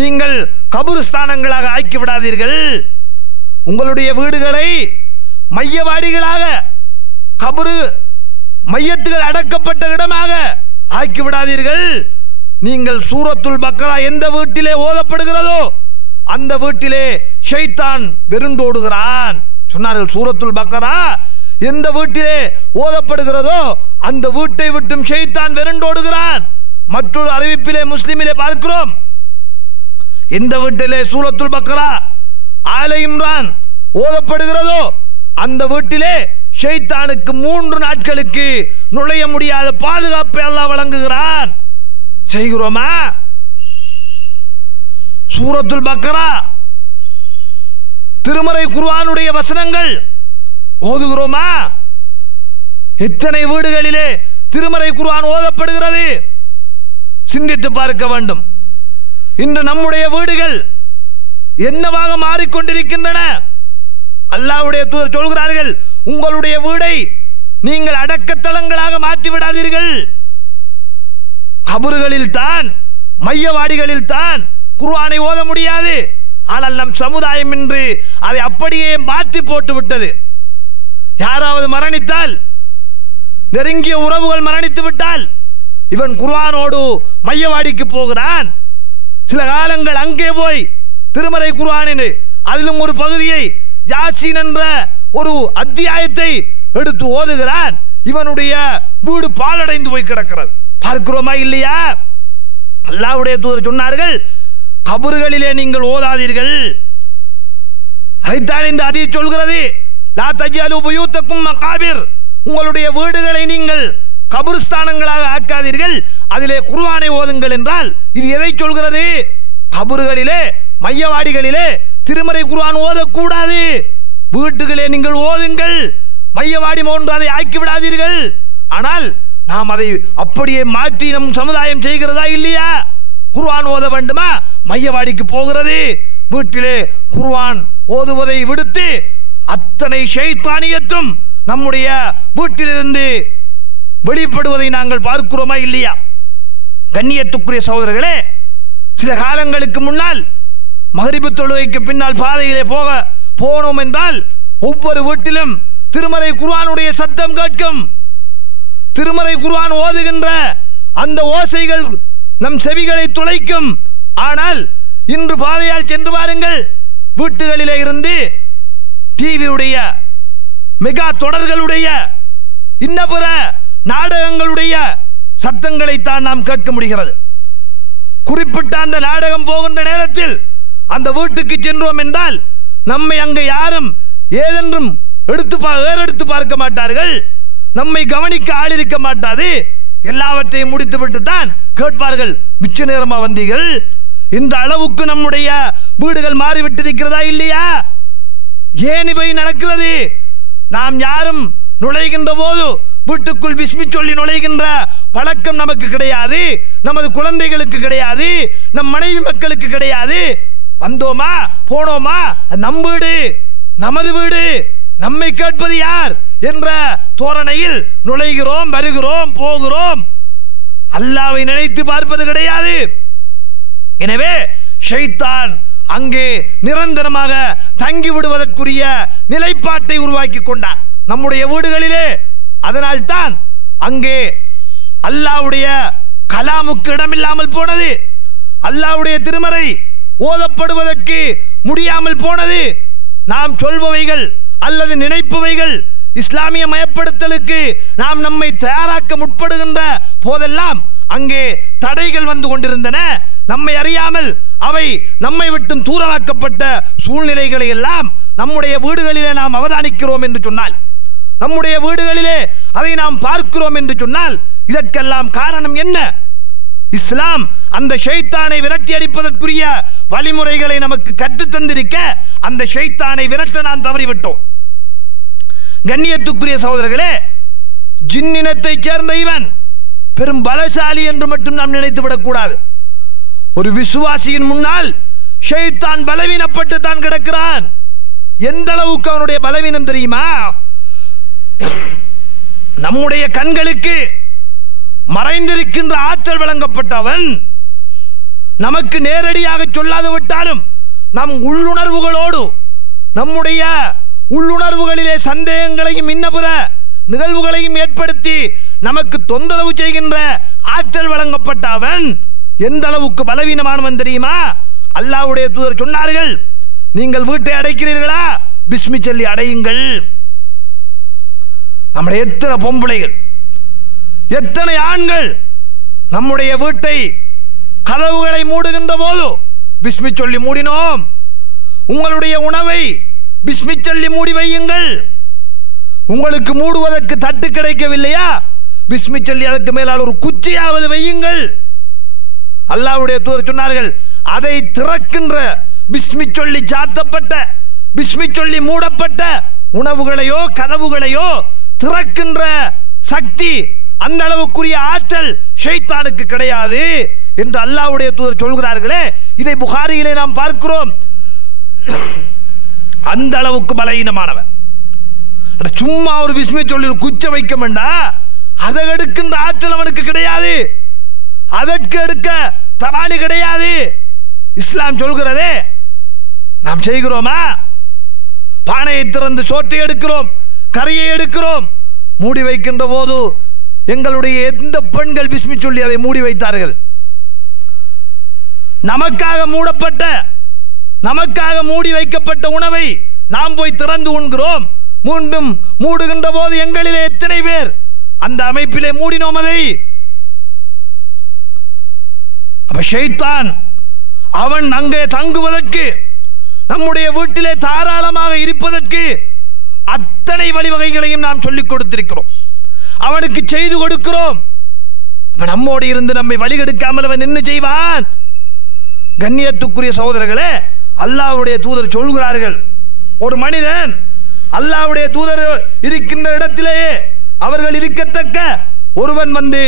நீங்கள் கபுர்ஸ்தானங்களாக ஆக்கி விடாதீர்கள். உங்களுடைய வீடுகளை மையவாடிகளாக, கபரு மையத்துகள் அடக்கப்பட்ட இடமாக ஆக்கி விடாதீர்கள். நீங்கள் சூரத்துல் பக்ரா எந்த வீட்டிலே ஓதப்படுகிறதோ அந்த வீட்டிலே ஷைத்தான் வெருண்டோடுகிறான் சொன்னார்கள். சூரத்துல் பக்ரா எந்த வீட்டிலே ஓதப்படுகிறதோ அந்த வீட்டை விட்டும் ஷைத்தான் வெருண்டோடுகிறான். மற்றொரு அறிவிப்பிலே முஸ்லிமிலே பார்க்கிறோம், எந்த வீட்டிலே சூரத்துல் பக்ரா ஆல இம்ரான் ஓதப்படுகிறதோ அந்த வீட்டிலே ஷைத்தானுக்கு 3 நாட்களுக்கு நுழைய முடியாத பாதுகாப்பை அல்லாஹ் வழங்குகிறான். செய்கிறோமா? சூரத்துல் பக்ரா திருமறை குர்ஆனுடைய வசனங்கள் ஓதுகிறோமா? எத்தனை வீடுகளிலே திருமறை குர்ஆன் ஓதப்படுகிறது? சிந்தித்து பார்க்க வேண்டும். இன்று நம்முடைய வீடுகள் என்னவாக மாறிக்கொண்டிருக்கின்றன? அல்லாஹ்வுடைய தூதர் சொல்கிறார்கள், உங்களுடைய வீடை நீங்கள் அடக்கத்தலங்களாக மாற்றிவிடாதீர்கள். கபறுகளில் தான், மையவாடிகளில் தான் குர்ஆனை ஓத முடியாது. ஆனால் நம் சமுதாயம் இன்று அதை அப்படியே மாற்றி போட்டு விட்டது. யாராவது மரணித்தால், நெருங்கிய உறவுகள் மரணித்து விட்டால் இவன் குர்ஆனோடு மையவாடிக்கு போகிறான். சில காலங்கள் அங்கே போய் திருமறை குர்ஆனின் அதிலும் ஒரு பகுதியை, யாசீன் என்ற ஒரு அத்தியாயத்தை எடுத்து ஓதுகிறான். இவனுடைய வீடு பாழடைந்து போய் கிடக்கிறது. பார்க்கிறோமா இல்லையா? அல்லாஹ்வுடைய தூதர் சொன்னார்கள், கபறுகளிலே நீங்கள் ஓதாதீர்கள். அதைத்தான் இந்த ஹதீஸ் சொல்கிறது, லா தஜ்அலூ புயூத்தக்கும் மகாபிர், உங்களுடைய வீடுகளை நீங்கள் கபர்ஸ்தானங்களாக ஆக்காதீர்கள், அதிலே குர்ஆனை ஓதுங்கள் என்றால் இது எதை சொல்கிறது? கபறுகளிலே, மையவாடிகளிலே திருமறை குர்ஆன் ஓதக்கூடாது. வீட்டுகளே நீங்கள் ஓதுங்கள், மையவாடி போன்று அதை ஆக்கிவிடாதீர்கள். ஆனால் நாம் அதை அப்படியே மாற்றி நம் சமுதாயம் செய்கிறதா இல்லையா? குர்ஆன் ஓத வேண்டுமா? மையவாடிக்கு போகிறது. வீட்டிலே குர்ஆன் ஓதுவதை விடுத்து அத்தனை ஷைத்தானியத்தும் நம்முடைய வீட்டிலிருந்து வெளிப்படுவதை நாங்கள் பார்க்கிறோமா இல்லையா? கண்ணியத்துக்குரிய சகோதரர்களே, சில காலங்களுக்கு முன்னால் மக்ரிபு தொழுகைக்கு பின்னால் பாதையிலே போனோம் என்றால் ஒவ்வொரு வீட்டிலும் திருமறை குர்ஆனுடைய சத்தம் கேட்கும். திருமறை குர்ஆன் ஓதுகின்ற அந்த ஓசைகள் நம் செவிகளை துளைக்கும். ஆனால் இன்று பாதையால் சென்று பாருங்கள், வீட்டுகளிலே இருந்து டிவியுடைய, மெகா தொடர்களுடைய, இன்னபிற நாடகங்களுடைய சத்தங்களைத்தான் நாம் கேட்க முடிகிறது. குறிப்பிட்ட அந்த நாடகம் போகின்ற நேரத்தில் அந்த வீட்டுக்கு சென்றோம் என்றால் நம்மை அங்கே யாரும் ஏதென்றும் ஏறெடுத்து பார்க்க மாட்டார்கள். நம்மை கவனிக்க ஆள் இருக்க மாட்டாது. எல்லாவற்றையும் முடித்துவிட்டு தான் கேட்பார்கள், மிச்ச நேரமா வந்தீர்கள். இந்த அளவுக்கு நம்முடைய வீடுகள் மாறிவிட்டிருக்கிறதா இல்லையா? ஏன் இவை நடக்கிறது? நாம் யாரும் நுழைகின்ற போது வீட்டுக்குள் பிஸ்மி சொல்லி நுழைகின்ற பழக்கம் நமக்கு கிடையாது, நமது குழந்தைகளுக்கு கிடையாது, நம் மனைவி மக்களுக்கு கிடையாது. வந்தோமா போனோமா, நம் வீடு, நமது வீடு, நம்மை கேட்பது யார் என்ற தோரணையில் நுழைகிறோம், வருகிறோம், போகிறோம். அல்லாஹ்வை நினைத்து பார்ப்பது கிடையாது. எனவே ஷைத்தான் அங்கே நிரந்தரமாக தங்கி விடுவதற்குரிய நிலைப்பாட்டை உருவாக்கி கொண்டான் நம்முடைய வீடுகளிலே. அதனால்தான் அங்கே அல்லாஹ்வுடைய கலாமுக்கு இடமில்லாமல் போனது. அல்லாஹ்வுடைய திருமறை ஓதப்படுவதற்கு முடியாமல் போனது. நாம் சொல்பவைகள் அல்லது நினைப்பவைகள் இஸ்லாமிய மயப்படுத்தலுக்கு நாம் நம்மை தயாராக்க முற்படுகின்ற போதெல்லாம் அங்கே தடைகள் வந்து கொண்டிருந்தன. நம்மை அறியாமல் அவை நம்மை விட்டு தூரமாக்கப்பட்ட சூழ்நிலைகளை எல்லாம் நம்முடைய வீடுகளிலே நாம் அவதானிக்கிறோம் என்று சொன்னால், நம்முடைய வீடுகளிலே அதை நாம் பார்க்கிறோம் என்று சொன்னால், இதற்கெல்லாம் காரணம் என்ன? இஸ்லாம் அந்த ஷைத்தானை விரட்டி அடிப்பதற்குரிய வழிமுறைகளை நமக்கு கற்றுத் தந்திருக்க அந்த ஷைத்தானை விரட்ட நாம் தவறிவிட்டோம். கண்ணியத்துக்குரிய சகோதரர்களே, ஜின்னினத்தைச் சேர்ந்த இவன் பெரும் பலசாலி என்று மட்டும் நாம் நினைத்துவிடக் கூடாது. ஒரு விசுவாசியின் முன்னால் ஷைத்தான் பலவீனப்பட்டு தான் கிடக்கிறான். எந்த அளவுக்கு அவனுடைய பலவீனம் தெரியுமா? நம்முடைய கண்களுக்கு மறைந்திருக்கின்ற ஆற்றல் வழங்கப்பட்டவன் நமக்கு நேரடியாக சொல்லாது விட்டாலும் நம் உள்ளுணர்வுகளோடு நம்முடைய உள்ளுணர்வுகளிலே சந்தேகங்களையும் இன்னபிற நிகழ்வுகளையும் ஏற்படுத்தி நமக்கு தொந்தரவு செய்கின்ற ஆற்றல் வழங்கப்பட்ட அவன் எந்த அளவுக்கு பலவீனமானவன் தெரியுமா? அல்லாஹ்வுடைய தூதர் சொன்னார்கள், நீங்கள் வீட்டை அடைக்கிறீர்களா, பிஸ்மி சொல்லி அடையுங்கள். நம்முடைய எத்தனை பொம்பளைகள், எத்தனை ஆண்கள் நம்முடைய வீட்டை கதவுகளை மூடுகின்ற போது பிஸ்மி சொல்லி மூடினோம். உங்களுடைய உணவை பிஸ்மி சொல்லி மூடி வையுங்கள். உங்களுக்கு மூடுவதற்கு தட்டு கிடைக்கவில்லையா, பிஸ்மி சொல்லி அதற்கு மேலால் ஒரு குச்சியாவது வையுங்கள். அல்லாஹ்வுடைய தூதர் சொன்னார்கள், அதை திறக்கின்ற பிஸ்மி சொல்லி சாத்தப்பட்ட பிஸ்மி சொல்லி மூடப்பட்ட உணவுகளையோ கதவுகளையோ திறக்கின்ற சக்தி, அந்த அளவுக்குரிய ஆற்றல் ஷைத்தானுக்கு கிடையாது என்று அல்லாஹ்வுடைய தூதர் சொல்கிறார்களே. இதை புகாரியிலே நாம் பார்க்கிறோம். அந்த அளவுக்கு பலவீனமானவன். சும்மா ஒரு பிஸ்மி சொல்லி குச்ச வைக்க வேண்டாம், அதை எடுக்கின்ற ஆற்றல் அவனுக்கு கிடையாது, அதற்கு எடுக்க தராணி கிடையாது. இஸ்லாம் சொல்கிறதே, நாம் செய்கிறோமா? பானையை திறந்து சோற்றை எடுக்கிறோம், கறியை எடுக்கிறோம், மூடி வைக்கின்ற போது எங்களுடைய எந்த பெண்கள் பிஸ்மி சொல்லி அதை மூடி வைத்தார்கள்? நமக்காக மூடப்பட்ட, நமக்காக மூடி வைக்கப்பட்ட உணவை நாம் போய் திறந்து உண்கிறோம். மீண்டும் மூடுகின்ற போது எங்களிலே எத்தனை பேர் அந்த அமைப்பிலே மூடினோம் அதை? அப்ப ஷைத்தான் அவன் அங்கே தங்குவதற்கு, நம்முடைய வீட்டிலே தாராளமாக இருப்பதற்கு அத்தனை வழிவகைகளையும் நாம் சொல்லிக் கொடுத்திருக்கிறோம், அவனுக்கு செய்து கொடுக்கிறோம். நம்மோடு இருந்து நம்மை வழிகெடுக்காமல் அவன் என்ன செய்வான்? கண்ணியத்துக்குரிய சகோதரர்களே, அல்லாஹ்வுடைய தூதர் சொல்கிறார்கள், ஒரு மனிதன் அல்லாஹ்வுடைய தூதர் இருக்கின்ற இடத்திலேயே அவர்கள் இருக்கத்தக்க ஒருவன் வந்து,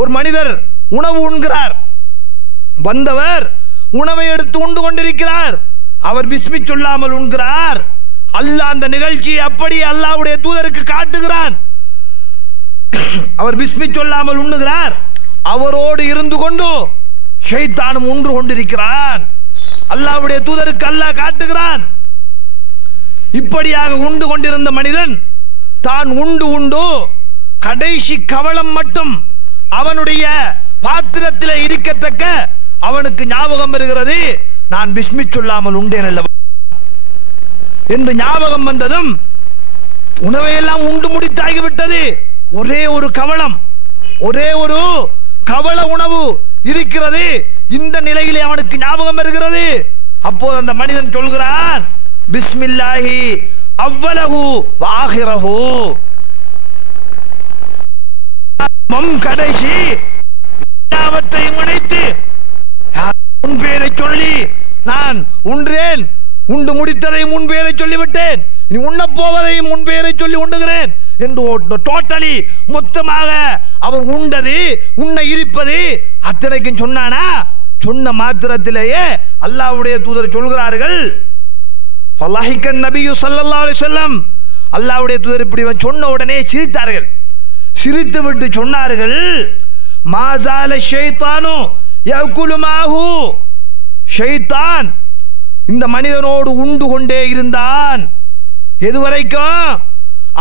ஒரு மனிதர் உணவு உண்கிறார், வந்தவர் உணவை எடுத்து உண்டு கொண்டிருக்கிறார், அவர் பிஸ்மி சொல்லாமல் உண்கிறார். அல்லாஹ் அந்த நிகழ்ச்சியை அப்படியே அல்லாஹ்வுடைய தூதருக்கு காட்டுகிறான். அவர் பிஸ்மி சொல்லாமல் உண்ணுகிறார், அவரோடு இருந்து கொண்டு ஷைத்தானும் உண்டு கொண்டிருக்கிறான். அல்லாஹ்வுடைய தூதருக்கு அல்லாஹ் காட்டுகிறான். இப்படியாக உண்டு கொண்டிருந்த மனிதன் தான் உண்டு உண்டு கடைசி கவளம் மட்டும் அவனுடைய பாத்திரத்தில் இருக்கத்தக்க அவனுக்கு ஞாபகம் வருகிறது, நான் பிஸ்மி சொல்லாமல் உண்டேன் அல்லவா என்று ஞாபகம் வந்ததும் உணவையெல்லாம் உண்டு முடித்தாகிவிட்டது. ஒரே ஒரு கவளம், ஒரே ஒரு கவள உணவு இருக்கிறது. இந்த நிலையிலே அவனுக்கு ஞாபகம் வருகிறது. அப்போது அந்த மனிதன் சொல்கிறான், பிஸ்மில்லாஹி அவ்வலஹு வாஹிரஹு, கடைசி எல்லாவற்றையும் இணைத்து உன் பேரை சொல்லி நான் உன்றேன், உண்டு முடித்ததையும் உன் பேரை சொல்லிவிட்டேன், நீ உண்ண போவதையும் உன் பேரை சொல்லி உண்டுகிறேன் என்று டோட்டலி மொத்தமாக அவன் உண்டது உன்ன இருப்பது அத்தனைக்கும் சொன்னானா? சொன்ன மாத்திரத்திலேயே அல்லாஹ்வுடைய தூதர் சொல்கிறார்கள், ஃபல்லாஹிக்கன் நபியு ஸல்லல்லாஹு அலைஹி வஸல்லம், அல்லாஹ்வுடைய தூதர் இப்படி சொன்ன உடனே சிரித்தார்கள். சிரித்து விட்டு சொன்னார்கள், மாஸால ஷைத்தானு யகுலு மாஹு, ஷைத்தான் இந்த மனிதனோடு உண்டு கொண்டே இருந்தான். எதுவரைக்கும்?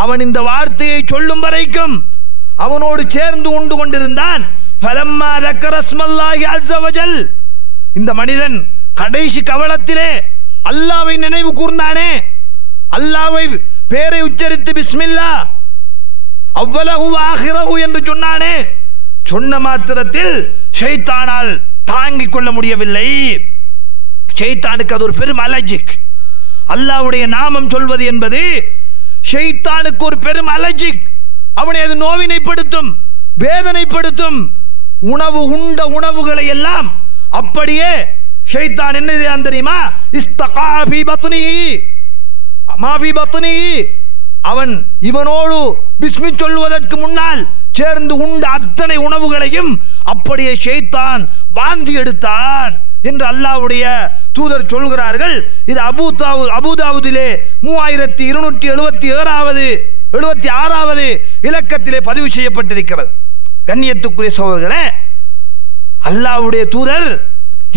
அவன் இந்த வார்த்தையை சொல்லும் வரைக்கும் அவனோடு சேர்ந்து உண்டு கொண்டிருந்தான். ஃபலம்மா ذكر اسم الله عز وجل, இந்த மனிதன் கடைசி கவளத்திலே அல்லாஹ்வை நினைவு கூர்ந்தானே, அல்லாஹ்வை பேரை உச்சரித்து பிஸ்மில்லா அவ்வலஹு வாஹிரஹு என்று சொன்னானே, சொன்ன மாத்திரத்தில் ஷைத்தானால் தாங்கிக் கொள்ள முடியவில்லை. ஷைத்தானுக்கு அது ஒரு பெரும் அலர்ஜிக். அல்லாஹ்வுடைய நாமம் சொல்வது என்பது ஷைத்தானுக்கு ஒரு பெரும் அலர்ஜிக். அவனை அது நோவினைப்படுத்தும், வேதனைப்படுத்தும். உணவு உண்ட உணவுகளை எல்லாம் அப்படியே ஷைத்தான் என்ன தெரியுமா? இஸ்தகா ஃபீ பத்னிஹி மா ஃபீ பத்னிஹி, அவன் இவனோடு பிஸ்மி சொல்வதற்கு முன்னால் சேர்ந்து உண்ட அத்தனை உணவுகளையும் அப்படியே ஷைத்தான் வாந்தி எடுத்தான் என்று அல்லாஹ்வுடைய தூதர் சொல்கிறார்கள். இது அபூதாவுதிலே 3276வது இலக்கத்திலே பதிவு செய்யப்பட்டிருக்கிறது. கண்ணியத்துக்குரிய சகோதரர்களே, அல்லாஹ்வுடைய தூதர்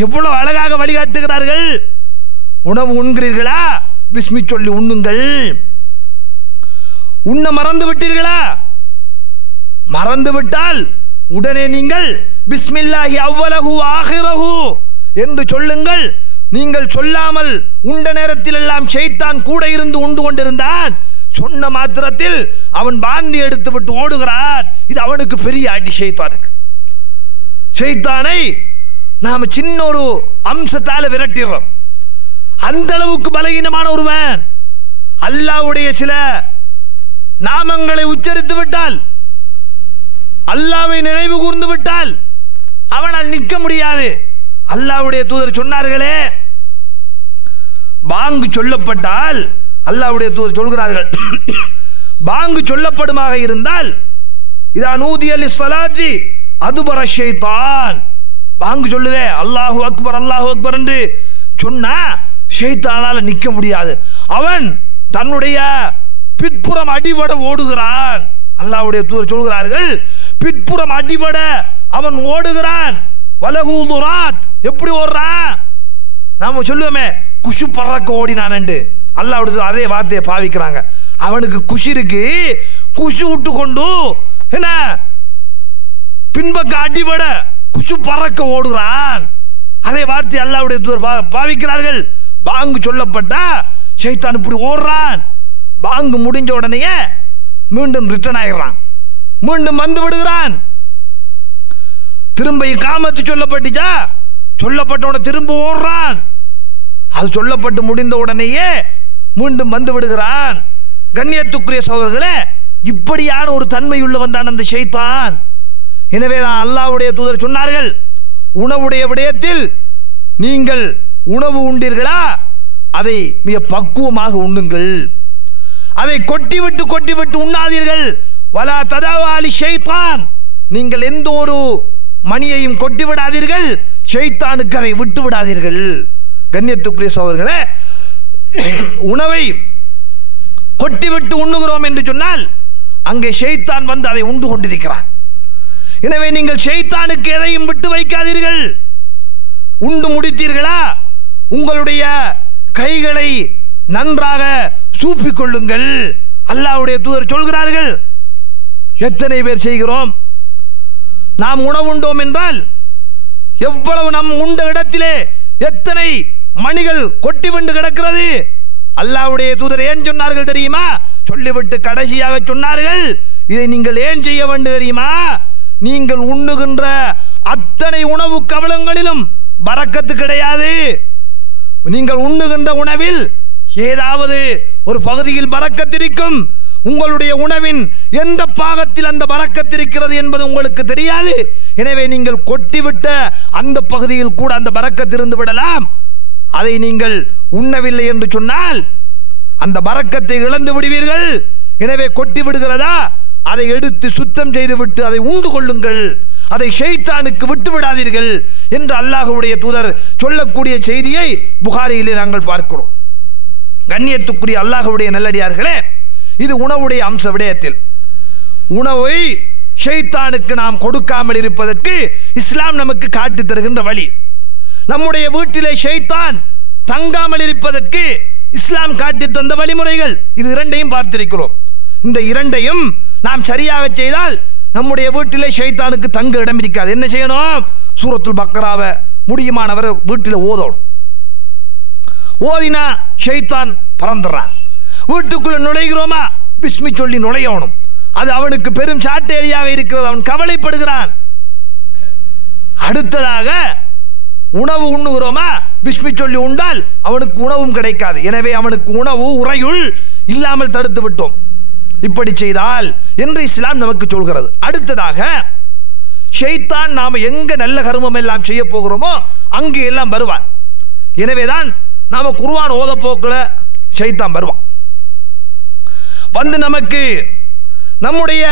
எவ்வளவு அழகாக வழிகாட்டுகிறார்கள். உணவு உண்கிறீர்களா, பிஸ்மி சொல்லி உண்ணுங்கள். உண்ண மறந்து விட்டீர்களா, மறந்து விட்டால் உடனே நீங்கள் பிஸ்மில்லாஹி அவ்வலஹு ஆகிரஹு என்று சொல்லுங்கள். நீங்கள் சொல்லாமல் உண்ட நேரத்தில் எல்லாம் ஷைத்தான் கூட இருந்து உண்டு கொண்டிருந்தான். சொன்ன மாத்திரத்தில் அவன் பாந்தி எடுத்து விட்டு ஓடுகிறான். இது அவனுக்கு பெரிய அடி. ஷைத்தானை நாம சின்ன ஒரு அம்சத்தால விரட்டிடுறோம். அந்த அளவுக்கு பலகீனமான ஒருவன் அல்லாஹ்வுடைய சில நாமங்களை உச்சரித்து விட்டால், அல்லாஹ்வை நினைவு கூர்ந்து விட்டால் அவனால் நிற்க முடியாது. அல்லாஹ்வுடைய தூதர் சொன்னார்களே, பாங்கு சொல்லப்பட்டால், அல்லாஹ்வுடைய தூதர் சொல்கிறார்கள், பாங்கு சொல்லப்படுமாக இருந்தால் இதா நூதிய லிஸ்ஸலாத்தி அதுபர ஷைத்தான். பாங்கு சொல்லுதே அல்லாஹு அக்பர் அல்லாஹு அக்பர் என்று சொன்னா ஷைத்தானால நிற்க முடியாது. அவன் தன்னுடைய பிற்புறம் அடிபட ஓடுகிறான். அல்லாஹ்வுடைய தூதர் சொல்கிறார்கள், பிற்புறம் அடிபட அவன் ஓடுகிறான். வலஹூதுராத், எப்படி ஓடுறான்? நாம சொல்லுவோமே குஷு பறக்க ஓடினான் என்று. அல்லாஹ்வுடைய அதே வார்த்தையை பாவிக்கிறாங்க. அவனுக்கு குஷி இருக்கு, குஷு விட்டு கொண்டு என்ன பின்பக்க அடிபட குஷு பறக்க ஓடுகிறான். அதே வார்த்தை அல்லாஹ்வுடைய தூதர் பாவிக்கிறார்கள். பாங்கு சொல்லப்பட்டா ஷைத்தான் இப்படி ஓடுறான். பாங்கு முடிஞ்ச உடனே மீண்டும் ரிட்டர்ன் ஆகிறான், மீண்டும் வந்து விடுகிறான். திரும்ப இகாமத்து சொல்லப்பட்டுச்சா, சொல்லப்பட்ட உடனே திரும்ப ஓடுறான். அது சொல்லப்பட்டு முடிந்த உடனேயே மீண்டும் வந்து விடுகிறான். கண்ணியத்துக்குரிய சகோதரர்களே, இப்படியான ஒரு தன்மை உள்ள வந்தான் அந்த ஷைத்தான். எனவே தான் அல்லாஹ்வுடைய தூதர் சொன்னார்கள், உணவுடைய விடயத்தில் நீங்கள் உணவு உண்டீர்களா, அதை மிக பக்குவமாக உண்ணுங்கள். அதை கொட்டிவிட்டு உண்ணாதீர்கள். வலா ததாவாலி ஷைத்தான், நீங்கள் எந்த ஒரு மணியையும் கொட்டி விடாதீர்கள், ஷைத்தானுக்கு அதை விட்டு விடாதீர்கள். கண்ணியத்துக்குரிய சகோதரர்களே, உணவை கொட்டிவிட்டு உண்ணுகிறோம் என்று சொன்னால் அங்கே ஷைத்தான் வந்து அதை உண்டு கொண்டிருக்கிறான். எனவே நீங்கள் ஷைத்தானுக்கு எதையும் விட்டு வைக்காதீர்கள். உண்டு முடித்தீர்களா, உங்களுடைய கைகளை நன்றாக சூப்பிக் கொள்ளுங்கள். அல்லாஹ்வுடைய தூதர் சொல்கிறார்கள், எத்தனை பேர் செய்கிறோம்? நாம் உணவுண்டோம் என்றால் எவ்வளவு நம் உண்ட இடத்திலே எத்தனை மணிகள் கொட்டி வெண்டு கிடக்கிறது. அல்லாஹ்வுடைய தூதர் ஏன் சொன்னார்கள் தெரியுமா? சொல்லிவிட்டு கடைசியாக சொன்னார்கள், இதை நீங்கள் ஏன் செய்ய வேண்டும் தெரியுமா? நீங்கள் உண்ணுகின்ற அத்தனை உணவு கவலங்களிலும் பரக்கத்து கிடையாது. நீங்கள் உண்ணுகின்ற உணவில் ஏதாவது ஒரு பகுதியில் பரக்கத்திருக்கும். உங்களுடைய உணவின் எந்த பாகத்தில் அந்த பரக்கத்திருக்கிறது என்பது உங்களுக்கு தெரியாது. எனவே நீங்கள் கொட்டிவிட்ட அந்த பகுதியில் கூட அந்த பரக்கத்திருந்து விடலாம். அதை நீங்கள் உண்ணவில்லை என்று சொன்னால் அந்த பரக்கத்தை இழந்து விடுவீர்கள். எனவே கொட்டி விடுகிறதா, அதை எடுத்து சுத்தம் செய்துவிட்டு அதை உண்டு கொள்ளுங்கள். அதை ஷைத்தானுக்கு விட்டு விடாதீர்கள் என்று அல்லாஹ்வுடைய தூதர் சொல்லக்கூடிய செய்தியை புகாரியிலே நாங்கள் பார்க்கிறோம். கண்ணியத்துக்குரிய அல்லாஹ்வுடைய நல்லடியார்களே, இது உணவுடைய அம்ச விடயத்தில். உணவை ஷைத்தானுக்கு நாம் கொடுக்காமல் இருப்பதற்கு இஸ்லாம் நமக்கு காட்டி தருகின்ற வழி. நம்முடைய வீட்டிலே ஷைத்தான் தங்காமல் இருப்பதற்கு இஸ்லாம் காட்டி தந்த வழிமுறைகள், இது இரண்டையும் பார்த்திருக்கிறோம். இந்த இரண்டையும் நாம் சரியாக செய்தால் நம்முடைய வீட்டிலே ஷைத்தானுக்கு தங்க இடம் இருக்காது. என்ன செய்யணும்? சூரத்துல் பக்ராவை முடியுமானவர் வீட்டில் ஓதணும். ஓதினா ஷைத்தான் பறந்துறான். வீட்டுக்குள்ள நுழைகிறோமா, பிஸ்மி சொல்லி நுழையணும். அது அவனுக்கு பெரும் சாட்டேரியாக இருக்கிறது, அவன் கவலைப்படுகிறான். அடுத்ததாக உணவு உண்ணுகிறோமா, பிஸ்மி சொல்லி உண்டால் அவனுக்கு உணவும் கிடைக்காது. எனவே அவனுக்கு உணவு உறையுள் இல்லாமல் தடுத்து விட்டோம். இப்படி செய்தால் என்று இஸ்லாம் நமக்கு சொல்கிறது. அடுத்ததாக ஷைத்தான் நாம எங்க நல்ல கர்மம் எல்லாம் செய்ய போகிறோமோ அங்கே எல்லாம் வருவான். எனவேதான் நாம குர்ஆன் ஓத போக்குல ஷைத்தான் வருவான். வந்து நமக்கு நம்முடைய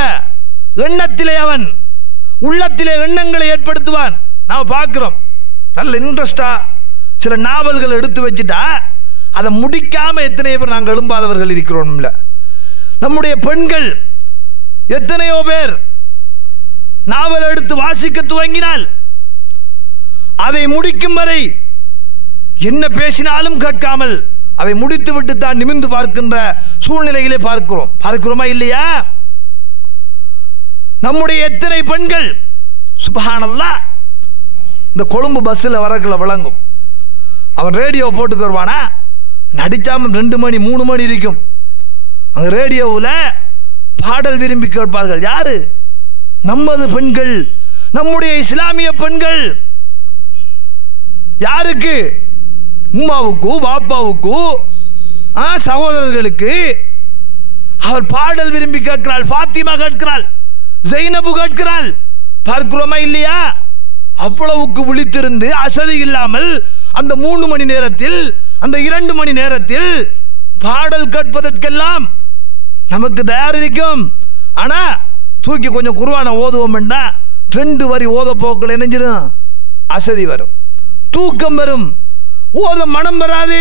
எண்ணத்திலே அவன் உள்ளத்திலே எண்ணங்களை ஏற்படுத்துவான். நாம் பார்க்கிறோம், நல்ல இன்ட்ரெஸ்டா சில நாவல்கள் எடுத்து வச்சுட்டா அதை முடிக்காம எத்தனை பேர் நாங்கள் எழும்பாதவர்கள் இருக்கிறோம். நம்முடைய பெண்கள் எத்தனையோ பேர் நாவல் எடுத்து வாசிக்க துவங்கினால் அதை முடிக்கும் வரை என்ன பேசினாலும் கேட்காமல் அதை முடித்து விட்டு தான் நிமிர்ந்து பார்க்கின்ற சூழ்நிலையிலே பார்க்கிறோமா இல்லையா? நம்முடைய எத்தனை பெண்கள் சுப்ஹானல்லாஹ், இந்த கொழும்பு பஸ்ஸில் வரக்குள்ள விளங்கும், அவன் ரேடியோ போட்டுக்கு வருவானா, நடிச்சாம 2 மணி 3 மணி இருக்கும். அங்க ரேடியோவில் பாடல் விரும்பி கேட்பார்கள். யாரு? நமது பெண்கள், நம்முடைய இஸ்லாமிய பெண்கள். யாருக்கு? உம்மாவுக்கு, பாப்பாவுக்கு, சகோதரர்களுக்கு. அவள் பாடல் விரும்பி கேட்கிறாள். ஃபாத்திமா கேட்கிறாள், ஜெய்னபு கேட்கிறாள். பார்க்கிறோமா இல்லையா? அவ்வளவுக்கு விழித்திருந்து அசதி இல்லாமல் அந்த 3 மணி நேரத்தில், அந்த 2 மணி நேரத்தில் பாடல் கேட்பதற்கெல்லாம் நமக்கு தயார் இருக்கும். ஆனா தூக்கி கொஞ்சம் குர்ஆனை ஓதுவோம், 2 வரி ஓத போக்கள் என்னஞ்சிடும், அசதி வரும், தூக்கம் வரும், ஓத மனம் வராது.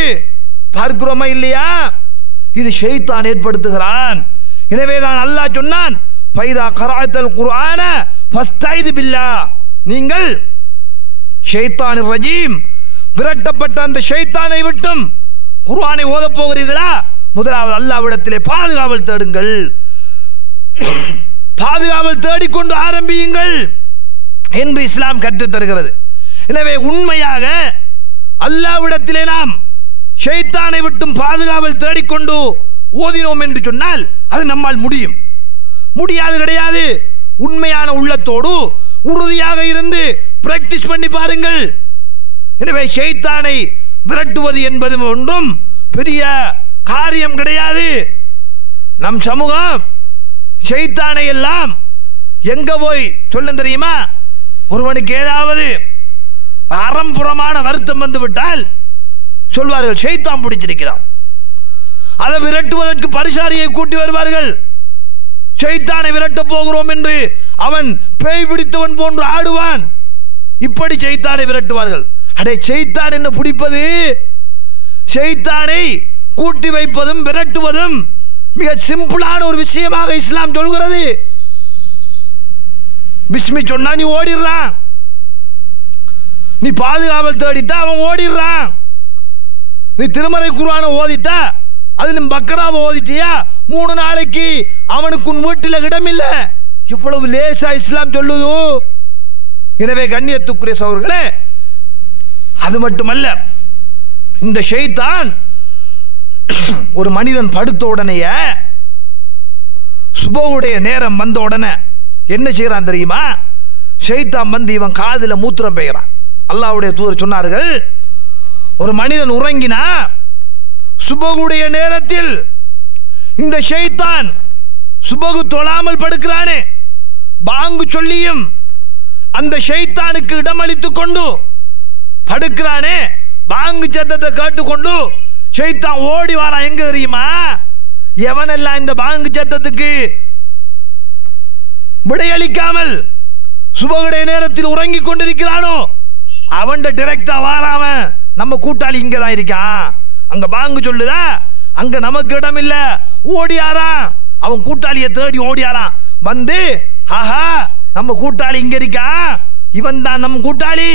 பார்க்கிறோமா இல்லையா? இது ஷைத்தான் ஏற்படுத்துகிறான். எனவேதான் அல்லாஹ் சொன்னான், ஃபைதா கராஅத்தல் குர்ஆன ஃபஸ்தைது பில்லாஹ், நீங்கள் ஷைத்தானிர் ரஜீம், விரட்டப்பட்ட அந்த ஷைத்தானை விட்டும் குர்ஆனை ஓத போகிறீர்களா, முதலாவது அல்லாஹ்விடத்திலே பாதுகாவல் தேடுங்கள். பாதுகாவல் தேடிக்கொண்டு ஆரம்பியுங்கள் என்று இஸ்லாம் கற்றுத் தருகிறது. எனவே உண்மையாக அல்லாஹ்விடத்திலே நாம் ஷைத்தானை விட்டும் பாதுகாவல் தேடிக்கொண்டு ஓதினோம் என்று சொன்னால் அது நம்மால் முடியும். முடியாது கிடையாது. உண்மையான உள்ளத்தோடு உறுதியாக இருந்து பிராக்டிஸ் பண்ணி பாருங்கள். எனவே ஷைத்தானை விரட்டுவது என்பது ஒன்றும் பெரிய காரியம் கிடையாது. நம் சமூகம் ஷைத்தானை எல்லாம் எங்க போய் சொல்ல தெரியுமா? ஒருவனுக்கு ஏதாவது அறம்புறமான வருத்தம் வந்து விட்டால் சொல்வார்கள், ஷைத்தான் பிடிச்சிருக்கிறான். அதை விரட்டுவதற்கு பரிசாரியை கூட்டி வருவார்கள். ஷைத்தானை விரட்ட போகிறோம் என்று அவன் பேய் பிடித்தவன் போன்று ஆடுவான். இப்படி ஷைத்தானை விரட்டுவார்கள். அடே, ஷைத்தான் என்ன பிடிப்பது? ஷைத்தானை கூட்டி வைப்பதும் விரட்டுவதும் மிக சிம்பிளான ஒரு விஷயமாக இஸ்லாம் சொல்கிறது. பிஸ்மி சொன்னா நீ ஓடிடுறான், நீ பாதுகாவல் தேடிட்டா அவன் ஓடிடுறான். நீ திருமறை குர்ஆனை ஓதிட்டா, அதிலும் பக்கராவை ஓதிட்டியா, 3 நாளைக்கு அவனுக்கு உன் வீட்டில் இடமில்லை. இவ்வளவு லேசா இஸ்லாம் சொல்லுது. எனவே கண்ணியத்துக்குரிய சகோதரர்களே, அது மட்டுமல்ல, இந்த ஷைத்தான் ஒரு மனிதன் படுத்த உடனேயே சுபவுடைய நேரம் வந்த உடனே என்ன செய்யறான் தெரியுமா? ஷைத்தான் வந்து இவன் காதுல மூத்திரம் பெய்கிறான். அல்லாஹ்வுடைய தூதர் சொன்னார்கள், ஒரு மனிதன் உறங்கினா சுபகுடைய நேரத்தில் இந்த ஷைத்தான் சுபகு தொழாமல் படுக்கிறானே, பாங்கு சொல்லியும் அந்த ஷைத்தானுக்கு இடமளித்துக் கொண்டு படுக்கிறானே, பாங்கு சத்தத்தை கேட்டுக்கொண்டு ஷைத்தான் ஓடி வாரான். எங்க தெரியுமா? எவனெல்லாம் இந்த பாங்கு சத்தத்துக்கு விடையளிக்காமல் சுபகுடைய நேரத்தில் உறங்கிக் கொண்டிருக்கிறானோ அவன் டைரக்டா வாராம, நம்ம கூட்டாளி இங்கதான் இருக்கான், அங்க பாங்கு சொல்லுதா, அங்க நமக்கு இடம் இல்ல, ஓடியாரான். அவன் கூட்டாளியை தேடி ஓடியாரான். வந்து ஆஹா நம்ம கூட்டாளி இங்க இருக்கான், இவன் தான் நம்ம கூட்டாளி,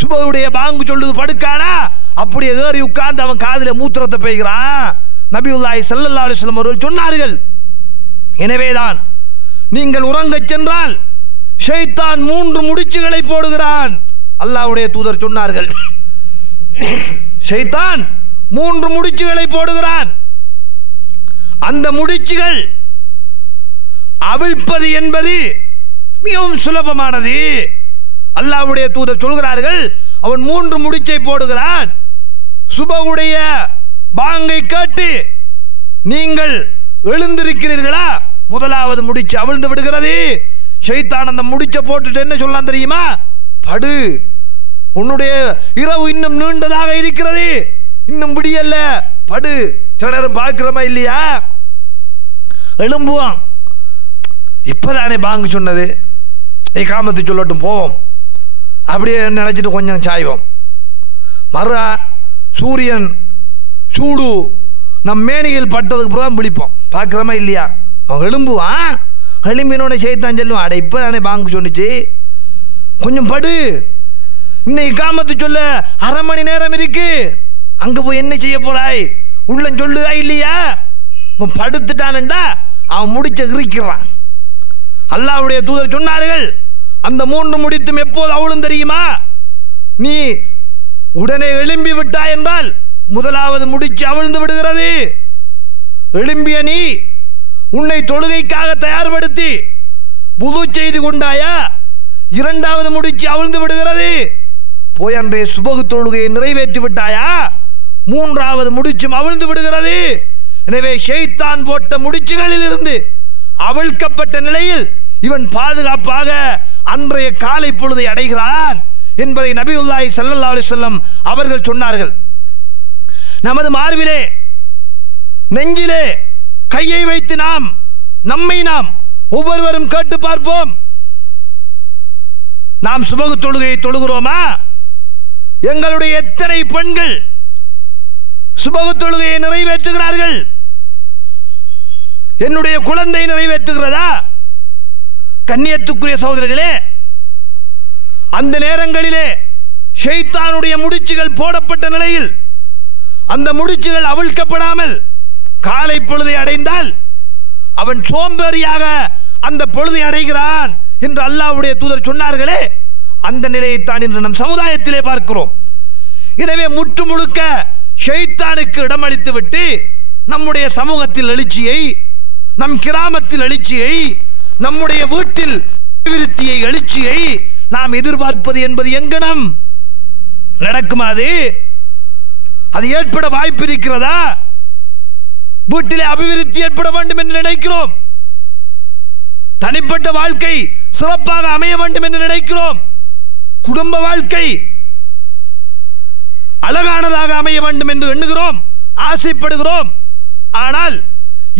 சுபகுடைய பாங்கு சொல்லுது படுக்கானா, அப்படியே ஏறி உட்கார்ந்து அவன் காதுல மூத்திரத்தை பெய்கிறான். நபியுல்லாஹி ஸல்லல்லாஹு அலைஹி வஸல்லம் அவர்கள் சொன்னார்கள், எனவேதான் நீங்கள் உறங்கச் சென்றால் ஷைத்தான் 3 முடிச்சுகளை போடுகிறான். அல்லாஹ்வுடைய தூதர் சொன்னார்கள், ஷைத்தான் 3 முடிச்சுகளை போடுகிறான். அந்த முடிச்சுகள் அவிழ்ப்பது என்பது மிகவும் சுலபமானது. அல்லாஹ்வுடைய தூதர் சொல்கிறார்கள், அவன் 3 முடிச்சை போடுகிறான். சுபகுடைய பாங்கை கேட்டு நீங்கள் எழுந்திருக்கிறீர்களா, முதலாவது முடிச்சு அவிழ்ந்து விடுகிறது. ஷைத்தான் அந்த முடிச்ச போட்டுட்டு என்ன சொல்லலாம் தெரியுமா? படு, உன்னுடைய இரவு இன்னும் நீண்டதாக இருக்கிறது, இன்னும் முடியல, படு. சில நேரம் பார்க்கிறோமா இல்லையா? எழும்புவான். இப்பதானே பாங்கு சொன்னது, இகாமத்து சொல்லட்டும் போவோம் அப்படியே நினைச்சிட்டு கொஞ்சம் சாய்வோம். மறுரா சூரியன் சூடு நம் மேனியில் பட்டதுக்கு பிறகு விழிப்போம். பார்க்கிறோமா இல்லையா? அவன் எழும்புவான். எழும்பினோட செய்தான் சொல்லுவான், அட இப்பதானே பாங்கு சொன்னிச்சு, கொஞ்சம் படு, இன்னைக்கு இகாமத்து சொல்ல அரை மணி நேரம் இருக்கு, அங்க போய் என்ன செய்ய போறாய், உள்ள சொல்லுதா இல்லையா? படுத்துட்டான்டா அவன் முடிச்ச கிரிக்கிறான். அல்லாஹ்வுடைய தூதர் சொன்னார்கள், அந்த 3 முடித்தும் எப்போது அவளும் தெரியுமா? நீ உடனே எழும்பி விட்டாய் என்றால் முதலாவது முடிச்சு அவிழ்ந்து விடுகிறது. எழும்பிய நீ உன்னை தொழுகைக்காக தயார்படுத்தி புது செய்து கொண்டாயா, இரண்டாவது முடிச்சு அவிழ்ந்து விடுகிறது. போய் அன்றைய சுபகு தொழுகையை நிறைவேற்றி விட்டாயா, மூன்றாவது முடிச்சும் அவிழ்ந்து விடுகிறது. எனவே ஷைத்தான் போட்ட முடிச்சுகளில் இருந்து அவிழ்க்கப்பட்ட நிலையில் இவன் பாதுகாப்பாக அன்றைய காலை பொழுதை அடைகிறான் என்பதை நபியுல்லாஹி ஸல்லல்லாஹு அலைஹி வஸல்லம் அவர்கள் சொன்னார்கள். நமது மார்பிலே நெஞ்சிலே கையை வைத்து நம்மை நாம் ஒவ்வொருவரும் கேட்டு பார்ப்போம். நாம் சுபகு தொழுகையை தொழுகிறோமா? எங்களுடைய எத்தனை பெண்கள் சுபகு தொழுகையை நிறைவேற்றுகிறார்கள்? என்னுடைய குழந்தை நிறைவேற்றுகிறதா? கண்ணியத்துக்குரிய சகோதரர்களே, அந்த நேரங்களிலே ஷைத்தானுடைய முடிச்சுகள் போடப்பட்ட நிலையில் அந்த முடிச்சுகள் அவிழ்க்கப்படாமல் காலை பொழுதை அடைந்தால் அவன் சோம்பேறியாக அந்த பொழுதை அடைகிறான் என்று அல்லாஹ்வுடைய தூதர் சொன்னார்களே, அந்த நிலையைத்தான் இன்று நம் சமுதாயத்திலே பார்க்கிறோம். எனவே முற்று முழுக்க ஷைத்தானுக்கு இடமளித்து விட்டு நம்முடைய சமூகத்தில் எழுச்சியை, நம் கிராமத்தில் எழுச்சியை, நம்முடைய வீட்டில் அபிவிருத்தியை, எழுச்சியை நாம் எதிர்பார்ப்பது என்பது எங்கனம் நடக்குமா? அது ஏற்பட வாய்ப்பு இருக்கிறதா? வீட்டிலே அபிவிருத்தி ஏற்பட வேண்டும் என்று நினைக்கிறோம். தனிப்பட்ட வாழ்க்கை சிறப்பாக அமைய வேண்டும் என்று நினைக்கிறோம். குடும்ப வாழ்க்கை அழகானதாக அமைய வேண்டும் என்று எண்ணுகிறோம், ஆசைப்படுகிறோம். ஆனால்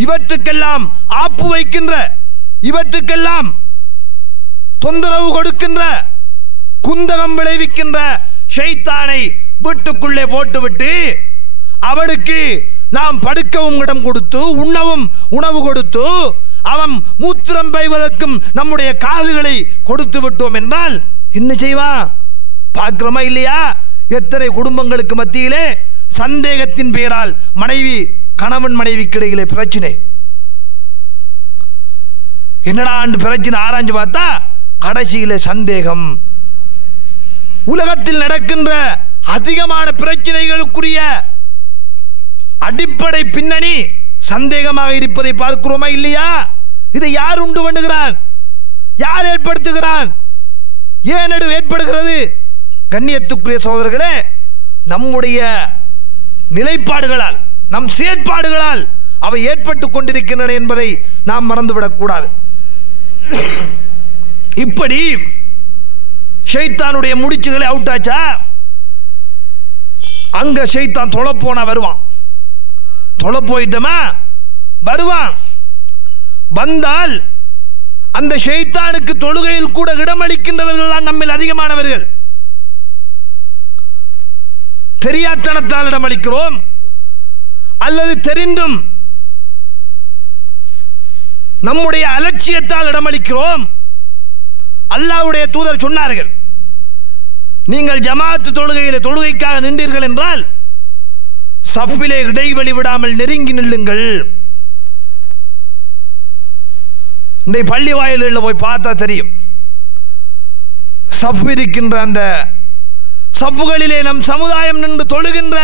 இவற்றுக்கெல்லாம் ஆப்பு வைக்கின்ற, இவற்றுக்கெல்லாம் தொந்தரவு கொடுக்கின்ற, குந்தகம் விளைவிக்கின்ற ஷைத்தானை வீட்டுக்குள்ளே போட்டுவிட்டு அவனுக்கு நாம் படுக்கவும் இடம் கொடுத்து, உண்ணவும் உணவு கொடுத்து, அவன் மூத்திரம் பெய்வதற்கும் நம்முடைய காதுகளை கொடுத்து விட்டோம் என்றால் என்ன செய்வான்? பார்க்கிறோமா இல்லையா? எத்தனை குடும்பங்களுக்கு மத்தியிலே சந்தேகத்தின் பெயரால் கணவன் மனைவிக்கு இடையிலே பிரச்சனை. என்னடா பிரச்சனை ஆராய்ஞ்சு பார்த்தா கடைசியிலே சந்தேகம். உலகத்தில் நடக்கின்ற அதிகமான பிரச்சனைகளுக்குரிய அடிப்படை பின்னணி சந்தேகமாக இருப்பதை பார்க்கிறோமா இல்லையா? இதை யார் உண்டு பண்ணுகிறான்? யார் ஏற்படுத்துகிறான்? ஏன் ஏற்படுகிறது? கண்ணியத்துக்குரிய சகோதரர்களே, நம்முடைய நிலைப்பாடுகளால், நம் செயற்பாடுகளால் அவை ஏற்பட்டுக் கொண்டிருக்கின்றன என்பதை நாம் மறந்துவிடக் கூடாது. இப்படி ஷைத்தானுடைய முடிச்சுகளை அவுட்டாச்சா, அங்க ஷைத்தான் தொலை போனா வருவான். தொலை போயிட்டோமா வருவான். வந்தால் அந்த ஷைத்தானுக்கு தொழுகையில் கூட இடமளிக்கின்றவர்கள் தான் நம்மில் அதிகமானவர்கள். தெரியாத்தனத்தால் இடமளிக்கிறோம், அல்லது தெரிந்தும் நம்முடைய அலட்சியத்தால் இடமளிக்கிறோம். அல்லாஹ்வுடைய தூதர் சொன்னார்கள், நீங்கள் ஜமாஅத் தொழுகைக்காக நின்றீர்கள் என்றால் சஃபிலே இடைவெளி விடாமல் நெருங்கி நில்லுங்கள். இந்த பள்ளி வாயிலில் போய் பார்த்தா தெரியும், சஃப் இருக்கின்ற அந்த சஃப்புகளிலே நம் சமுதாயம் நின்று தொழுகின்ற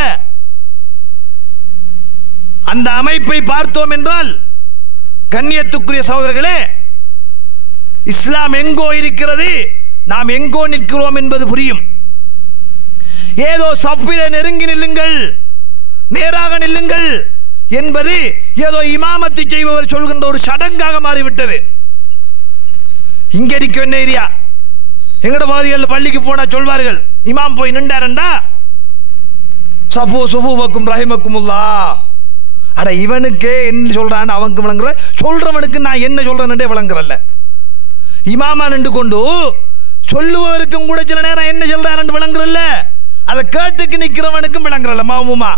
அந்த அமைப்பை பார்த்தோம் என்றால், கண்ணியத்துக்குரிய சகோதரர்களே, இஸ்லாம் எங்கோ இருக்கிறது, நாம் எங்கோ நிற்கிறோம் என்பது புரியும். ஏதோ சஃபிலே நெருங்கி நில்லுங்கள், நேராக நில்லுங்கள் என்பது ஏதோ இமாமத்தை செய்பவர் சொல்கின்ற ஒரு சடங்காக மாறிவிட்டது. இங்க இருக்க வேண்டிய ஏரியா, எங்கட பகுதிகளில் பள்ளிக்கு போனா சொல்வார்கள், இமாம் போய் நின்றாரண்டா சஃபு சுஃபுவக்கும் ரஹிமக்குமுல்லா அட இவனுக்கே என்ன சொல்றான் அவனுக்கு விளங்குற, சொல்றவனுக்கு நான் என்ன சொல்றேன்னு விளங்குறல்ல. இமாமா நின்று கொண்டு சொல்லுவதற்கும் கூட சில நேரம் என்ன சொல்றாரு விளங்குறல்ல, அதை கேட்டுக்கு நிக்கிறவனுக்கும் விளங்குறல்ல. மாமுமா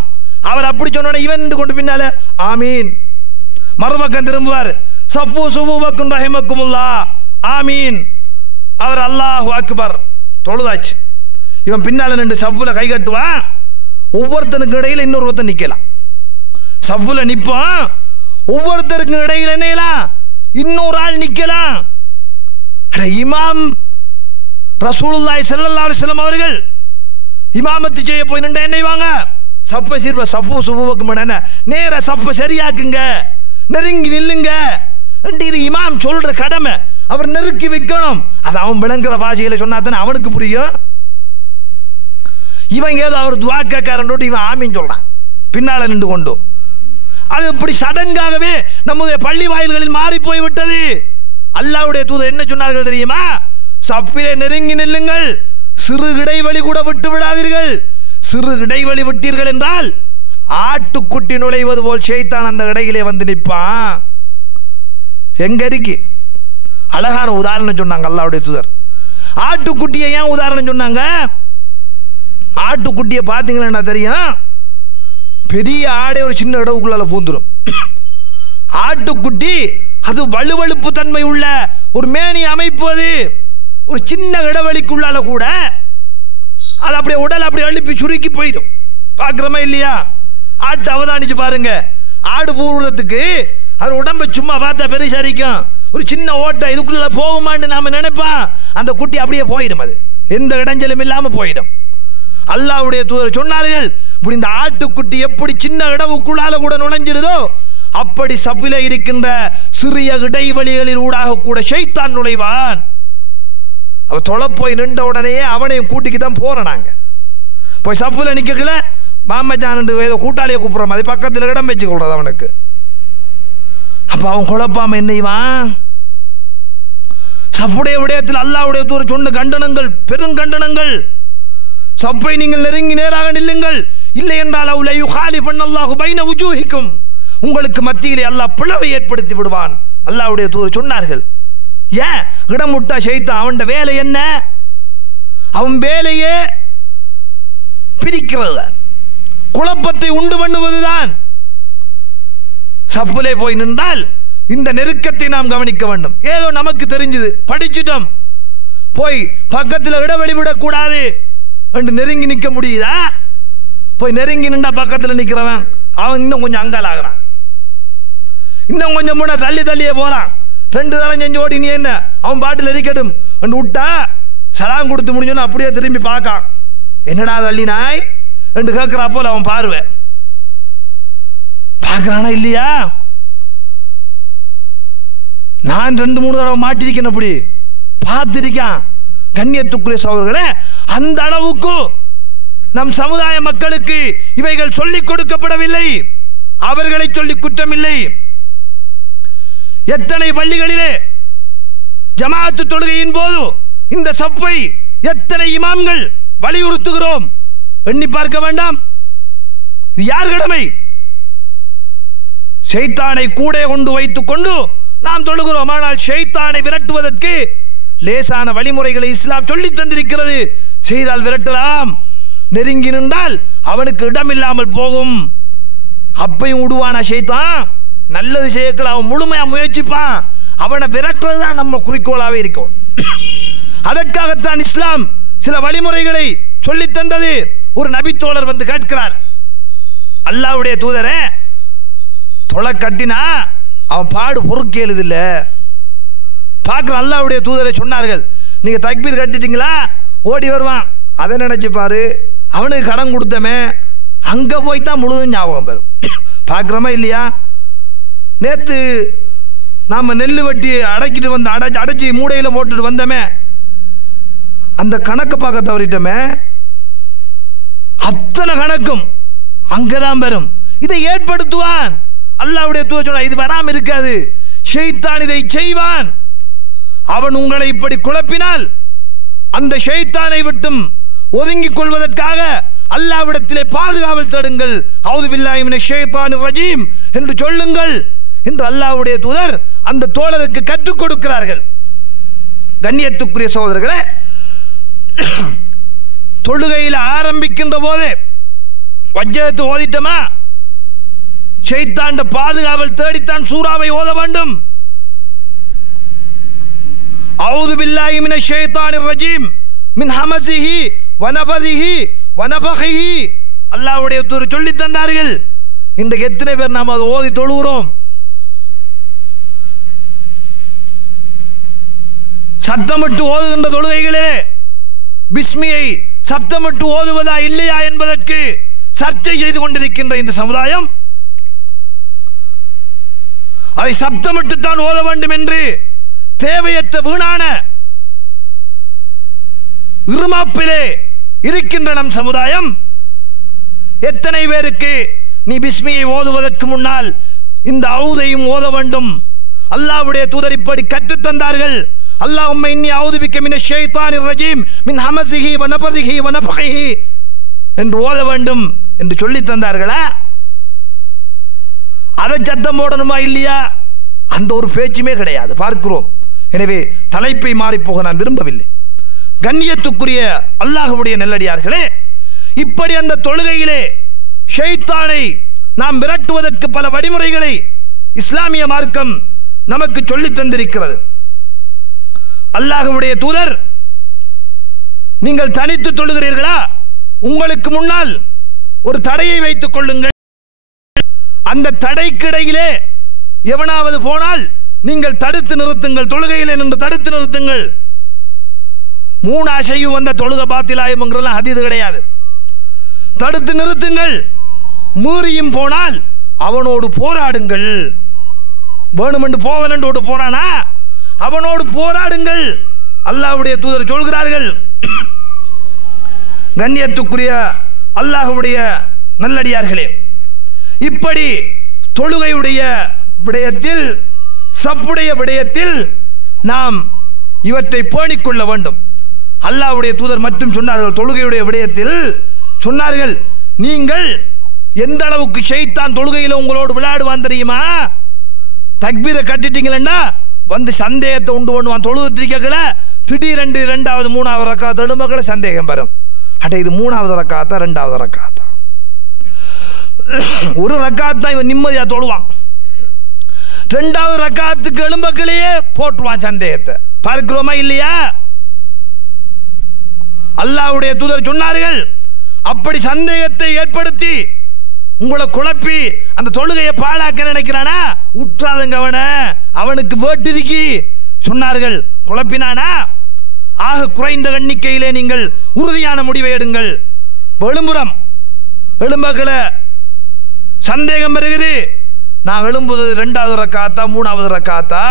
அவர் அப்படி சொன்ன இவன் நின்று கொண்டு பின்னால ஆமீன், மறுபக்கம் திரும்புவார், சஃபு சுபுவக்கும் ரஹிமக்குமுல்லா ஆமீன், அவர் அல்லாஹு அக்பர், தொழுதாச்சு. இவன் பின்னால நின்று சஃபுல கை கட்டுவான், ஒவ்வொருத்தனுக்கு இடையில இன்னொருத்தன் நிக்கலாம். சஃபுல நிப்பான், ஒவ்வொருத்தருக்கும் இடையில என்னலாம் இன்னொரு ஆள் நிக்கலாம். இமாம் ரசூலுல்லாஹி ஸல்லல்லாஹு அலைஹி வஸல்லம் அவர்கள் இமாமத்து செய்ய போய் நின்றா என்ன வாங்க சப்ப சீர்வ சஃபு சுபுவக்கும் நேர சப்ப சரியாக்குங்க, நெருங்கி நில்லுங்க. இது இமாம் சொல்ற கடமை, அவர் நெருக்கி வைக்கணும். அது அவன் விளங்குற பாஷையில சொன்னா தானே அவனுக்கு புரியும். இவன் ஏதோ அவர் துவா கேட்காரன் இவன் ஆமீன் சொல்றான் பின்னால நின்று கொண்டு. அது இப்படி சடங்காகவே நம்முடைய பள்ளி வாயில்களில் மாறி போய்விட்டது. அல்லாஹ்வுடைய தூதர் என்ன சொன்னார்கள் தெரியுமா? சப்பிலே நெருங்கி நில்லுங்கள், சிறு இடைவெளி கூட விட்டு விடாதீர்கள். சிறு இடைவெளி விட்டீர்கள் என்றால் ஆட்டுக்குட்டி நுழைவது போல் ஷைத்தான் அந்த இடையிலே வந்து நிற்பான். எங்க இருக்கு அழகான உதாரணம் சொன்னாங்க அல்லாஹ்வுடைய தூதர். ஆட்டுக்குட்டியை ஏன் உதாரணம் சொன்னாங்க? ஆட்டுக்குட்டியை பார்த்தீங்கன்னா தெரியும், பெரிய ஆடை ஒரு சின்ன இடவுக்குள்ள பூந்துரும். ஆட்டுக்குட்டி அது வலுவழுப்பு தன்மை உள்ள ஒரு மேனி அமைப்பு, அது ஒரு சின்ன இடைவெளிக்குள்ளால கூட அது அப்படியே உடல் அப்படியே அழுப்பி சுருக்கி போயிடும். பார்க்கிறோமா இல்லையா? ஆட்டு அவதானிச்சு பாருங்க, ஆடு பூர்வத்துக்கு அது உடம்பை சும்மா பார்த்தா பெருசாரிக்கும், ஒரு சின்ன ஓட்டை இதுக்குள்ள போகுமான்னு நாம நினைப்பான், அந்த குட்டி அப்படியே போயிடும், அது எந்த இடைஞ்சலும் இல்லாம போயிடும். அல்லாஹ்வுடைய தூதர் சொன்னார்கள், இப்படி இந்த ஆட்டுக்குட்டி எப்படி சின்ன இடவுக்குள்ளால கூட நுழைஞ்சிருதோ அப்படி சப்பில இருக்கின்ற சிறிய இடைவெளிகளில் ஊடாக கூட ஷைத்தான் நுழைவான். அவ தொலை போய் நின்ற உடனே அவனையும் கூட்டிக்கு தான் போறோம். நாங்க போய் சப்புல நிக்கல மாமச்சான் ஏதோ கூட்டாளியை கூப்பிடுற மாதிரி பக்கத்தில் இடம் வச்சு கொள்றது அவனுக்கு. அப்ப அவன் குழப்பாம என்னைவான் சப்புடைய விடயத்தில் அல்லாஹ்வுடைய தூதர் சொன்ன கண்டனங்கள் பெருங்கண்டனங்கள். சப்பை நீங்கள் நெருங்கி நேராக நில்லுங்கள், இல்லை என்றால் உங்களுக்கு மத்தியிலே அல்லாஹ் பிளவை ஏற்படுத்தி விடுவான். அல்லாஹ்வுடைய தூதர் சொன்னார்கள். ஏன் இடம் விட்டா ஷைத்தான் அவன் வேலை என்ன? அவன் வேலையே பிரிக்கிறது, குழப்பத்தை உண்டு பண்ணுவதுதான். சப்புலே போய் நின்றால் இந்த நெருக்கத்தை நாம் கவனிக்க வேண்டும். ஏதோ நமக்கு தெரிஞ்சது படிச்சுட்டோம், போய் பக்கத்தில் இடைவெளி விடக்கூடாது என்று நெருங்கி நிற்க முடியுதா? போய் நெருங்கி நின்றா பக்கத்தில் நிற்கிறவன் அவன் இன்னும் கொஞ்சம் அங்கால் ஆகிறான், இன்னும் கொஞ்சம் முன்ன தள்ளி தள்ளியே போறான். 2 தரம் செஞ்சு ஓடி நீ என்ன அவன் பாட்டில் இருக்கட்டும் விட்டா சலாம் கொடுத்து முடிஞ்சோன்னு அப்படியே திரும்பி பார்க்கான், என்னடா தள்ளி நாய் என்று கேட்கிறா போல அவன் பார்வை பார்க்கிறானா இல்லையா? நான் 2-3 தடவை மாட்டிருக்கேன், அப்படி பார்த்திருக்கான். கண்ணியத்துக்குரிய சகோதரர்களே, அந்த அளவுக்கு நம் சமுதாய மக்களுக்கு இவைகள் சொல்லிக் கொடுக்கப்படவில்லை. அவர்களை சொல்லி குற்றமில்லை. எத்தனை பள்ளிகளிலே ஜமாஅத்து தொழுகையின் போது இந்த சஃபை எத்தனை இமாம்கள் வலியுறுத்துகிறோம், எண்ணி பார்க்க வேண்டாம். யார் கடமை? ஷைத்தானை கூட கொண்டு வைத்துக் கொண்டு நாம் தொழுகிறோம். ஆனால் ஷைத்தானை விரட்டுவதற்கு லேசான வழிமுறைகளை இஸ்லாம் சொல்லி தந்திருக்கிறது. செய்தால் விரட்டலாம், நெருங்கி நின்றால் அவனுக்கு இடமில்லாமல் போகும். அப்பையும் விடுவானா ஷைத்தான்? நல்லது செய்யக்கள் அவன் முழுமையா முயற்சிப்பான். அவனை விரட்டுறதுதான் நம்ம குறிக்கோளாவே இருக்கும். அதற்காகத்தான் இஸ்லாம் சில வழிமுறைகளை சொல்லி தந்தது. ஒரு நபித்தோழர் வந்து கேட்கிறார், அல்லாஹ்வுடைய தூதரே, தொலை கட்டினா அவன் பாடு பொறுக்கேலுது இல்ல. பார்க்கிற அல்லாஹ்வுடைய தூதரை சொன்னார்கள், நீங்க தக்பீர் கட்டிட்டீங்களா? ஓடி வருவான். அதை நினைச்சு பாரு, அவனுக்கு கடன் கொடுத்தமே அங்க போய்தான் முழுதும் ஞாபகம் பெறும். பார்க்கிறோமா இல்லையா? நேத்து நாம நெல்லு வெட்டி அடைக்கிட்டு வந்த அடைச்சி மூடையில போட்டுட்டு வந்தமே, அந்த கணக்கு பார்க்க தவறிட்டமே, அத்தனை கணக்கும் அங்கதான் பெறும். இதை ஏற்படுத்துவான். அல்லாஹ்வுடைய தூதர் சொன்னார், இது வராம இருக்காது, ஷைத்தான் இதை செய்வான். அவன் உங்களை இப்படி குழப்பினால் அந்த ஷைத்தானை விட்டும் ஒதுங்கிக் கொள்வதற்காக அல்லாஹ்விடத்திலே பாதுகாவல் தேடுங்கள். அஊது பில்லாஹி மினஷ் ஷைத்தானிர் ரஜீம் என்று சொல்லுங்கள் என்று அல்லாஹ்வுடைய தூதர் அந்த தோழருக்கு கற்றுக் கொடுக்கிறார்கள். கண்ணியத்துக்குரிய சகோதரர்களே, தொழுகையில் ஆரம்பிக்கின்ற போதே வஜ்ஜத்து ஓதிட்டமா, ஷைத்தாண்ட பாதுகாவல் தேடித்தான் சூறாவை ஓத வேண்டும். அஊது பில்லாஹி மினஷ் ஷைத்தானிர் ரஜீம் மின் ஹமஸிஹி வனபதிஹி வனபஹிஹி அல்லாஹ்வுடைய தூதர் சொல்லி தந்தார்கள். இன்றைக்கு எத்தனை பேர் நாம் அதை ஓதி தொழுகிறோம்? சத்தமிட்டு ஓதுகின்ற தொழுகைகளே பிஸ்மியை சத்தமிட்டு ஓதுவதா இல்லையா என்பதற்கு சர்ச்சை செய்து கொண்டிருக்கின்ற இந்த சமுதாயம் அதை சப்தமிட்டுத்தான் ஓத வேண்டும் என்று தேவையற்ற வீணான இருமாப்பிலே இருக்கின்ற நம் சமுதாயம் எத்தனை பேருக்கு நீ பிஸ்மியை ஓதுவதற்கு முன்னால் இந்த அவுதையும் ஓத வேண்டும், அல்லாஹ்வுடைய தூதர் இப்படி கற்றுத் தந்தார்கள். அல்லாஹும்ம இன்னி அஊது பிக்க மினஷ் ஷைத்தானிர் ரஜீம் மின் ஹமஸிஹி வனபதிஹி வனஃபஹிஹி என்று ஓத வேண்டும் என்று சொல்லி தந்தார்களா? அதை சத்தம் போடணுமா இல்லையா? அந்த ஒரு பேச்சுமே கிடையாது பார்க்கிறோம். எனவே தலைப்பை மாறி போக நான் விரும்பவில்லை. கண்ணியத்துக்குரிய அல்லாஹ்வுடைய நல்லடியார்களே, இப்படி அந்த தொழுகையிலே ஷைத்தானை நாம் விரட்டுவதற்கு பல வழிமுறைகளை இஸ்லாமிய மார்க்கம் நமக்கு சொல்லித் தந்திருக்கிறது. அல்லாஹ்வுடைய தூதர், நீங்கள் தனித்து தொழுகிறீர்களா, உங்களுக்கு முன்னால் ஒரு தடையை வைத்துக் கொள்ளுங்கள், அந்த தடைக்கிடையிலே எவனாவது போனால் நீங்கள் தடுத்து நிறுத்துங்கள், தொழுகையிலே நின்று தடுத்து நிறுத்துங்கள். மூணு அசையும் வந்த தொழுக பாத்திலாயம்ங்கிறலாம் ஹதீஸ் கிடையாது. தடுத்து நிறுத்துங்கள். மீறியும் போனால் அவனோடு போராடுங்கள். வேணுமென்று போவனோடு போறானா அவனோடு போராடுங்கள். அல்லாஹ்வுடைய தூதர் சொல்கிறார்கள். கண்ணியத்துக்குரிய அல்லாஹ்வுடைய நல்லடியார்களே, இப்படி தொழுகையுடைய விடயத்தில், சப்புடைய விடயத்தில் நாம் இவற்றை பேணிக்கொள்ள வேண்டும். அல்லாஹ்வுடைய தூதர் மட்டும் சொன்னார்கள், தொழுகையுடைய விடயத்தில் சொன்னார்கள், நீங்கள் எந்த அளவுக்கு ஷைத்தான் தொழுகையில் உங்களோடு விளையாடுவான் தெரியுமா? தக்பீரை கட்டிட்டீங்களா வந்து சந்தேகத்தை உண்டு பண்ணுவான். தொழுதுல திடீரென்று இரண்டாவது மூணாவது ரக்காத் எழுமக்களை சந்தேகம் வரும். அட இது மூணாவது ரக்காத்தா ரெண்டாவது ரக்காத்தா? ஒரு ரக்காத்தான் இவன் நிம்மதியா தொழுவான், ரெண்டாவது ரக்காத்துக்கு எழும்பக்களையே போட்டுவான் சந்தேகத்தை. பார்க்கிறோமா இல்லையா? அல்லாஹ்வுடைய தூதர் சொன்னார்கள், அப்படி சந்தேகத்தை ஏற்படுத்தி உங்களை குழப்பி அந்த தொழுகையை பாழாக்க நினைக்கிறானா, உற்றாதுங்க அவனுக்கு வேட்டிருக்கி சொன்னார்கள். குழப்பினானா ஆக குறைந்த எண்ணிக்கையிலே நீங்கள் உறுதியான முடிவை எடுங்கள். எழும்புறம் எழும்பக்களை சந்தேகம் வருகிறது, நான் எழும்புவது ரெண்டாவது ரக்காத்தா மூணாவது ரக்காத்தா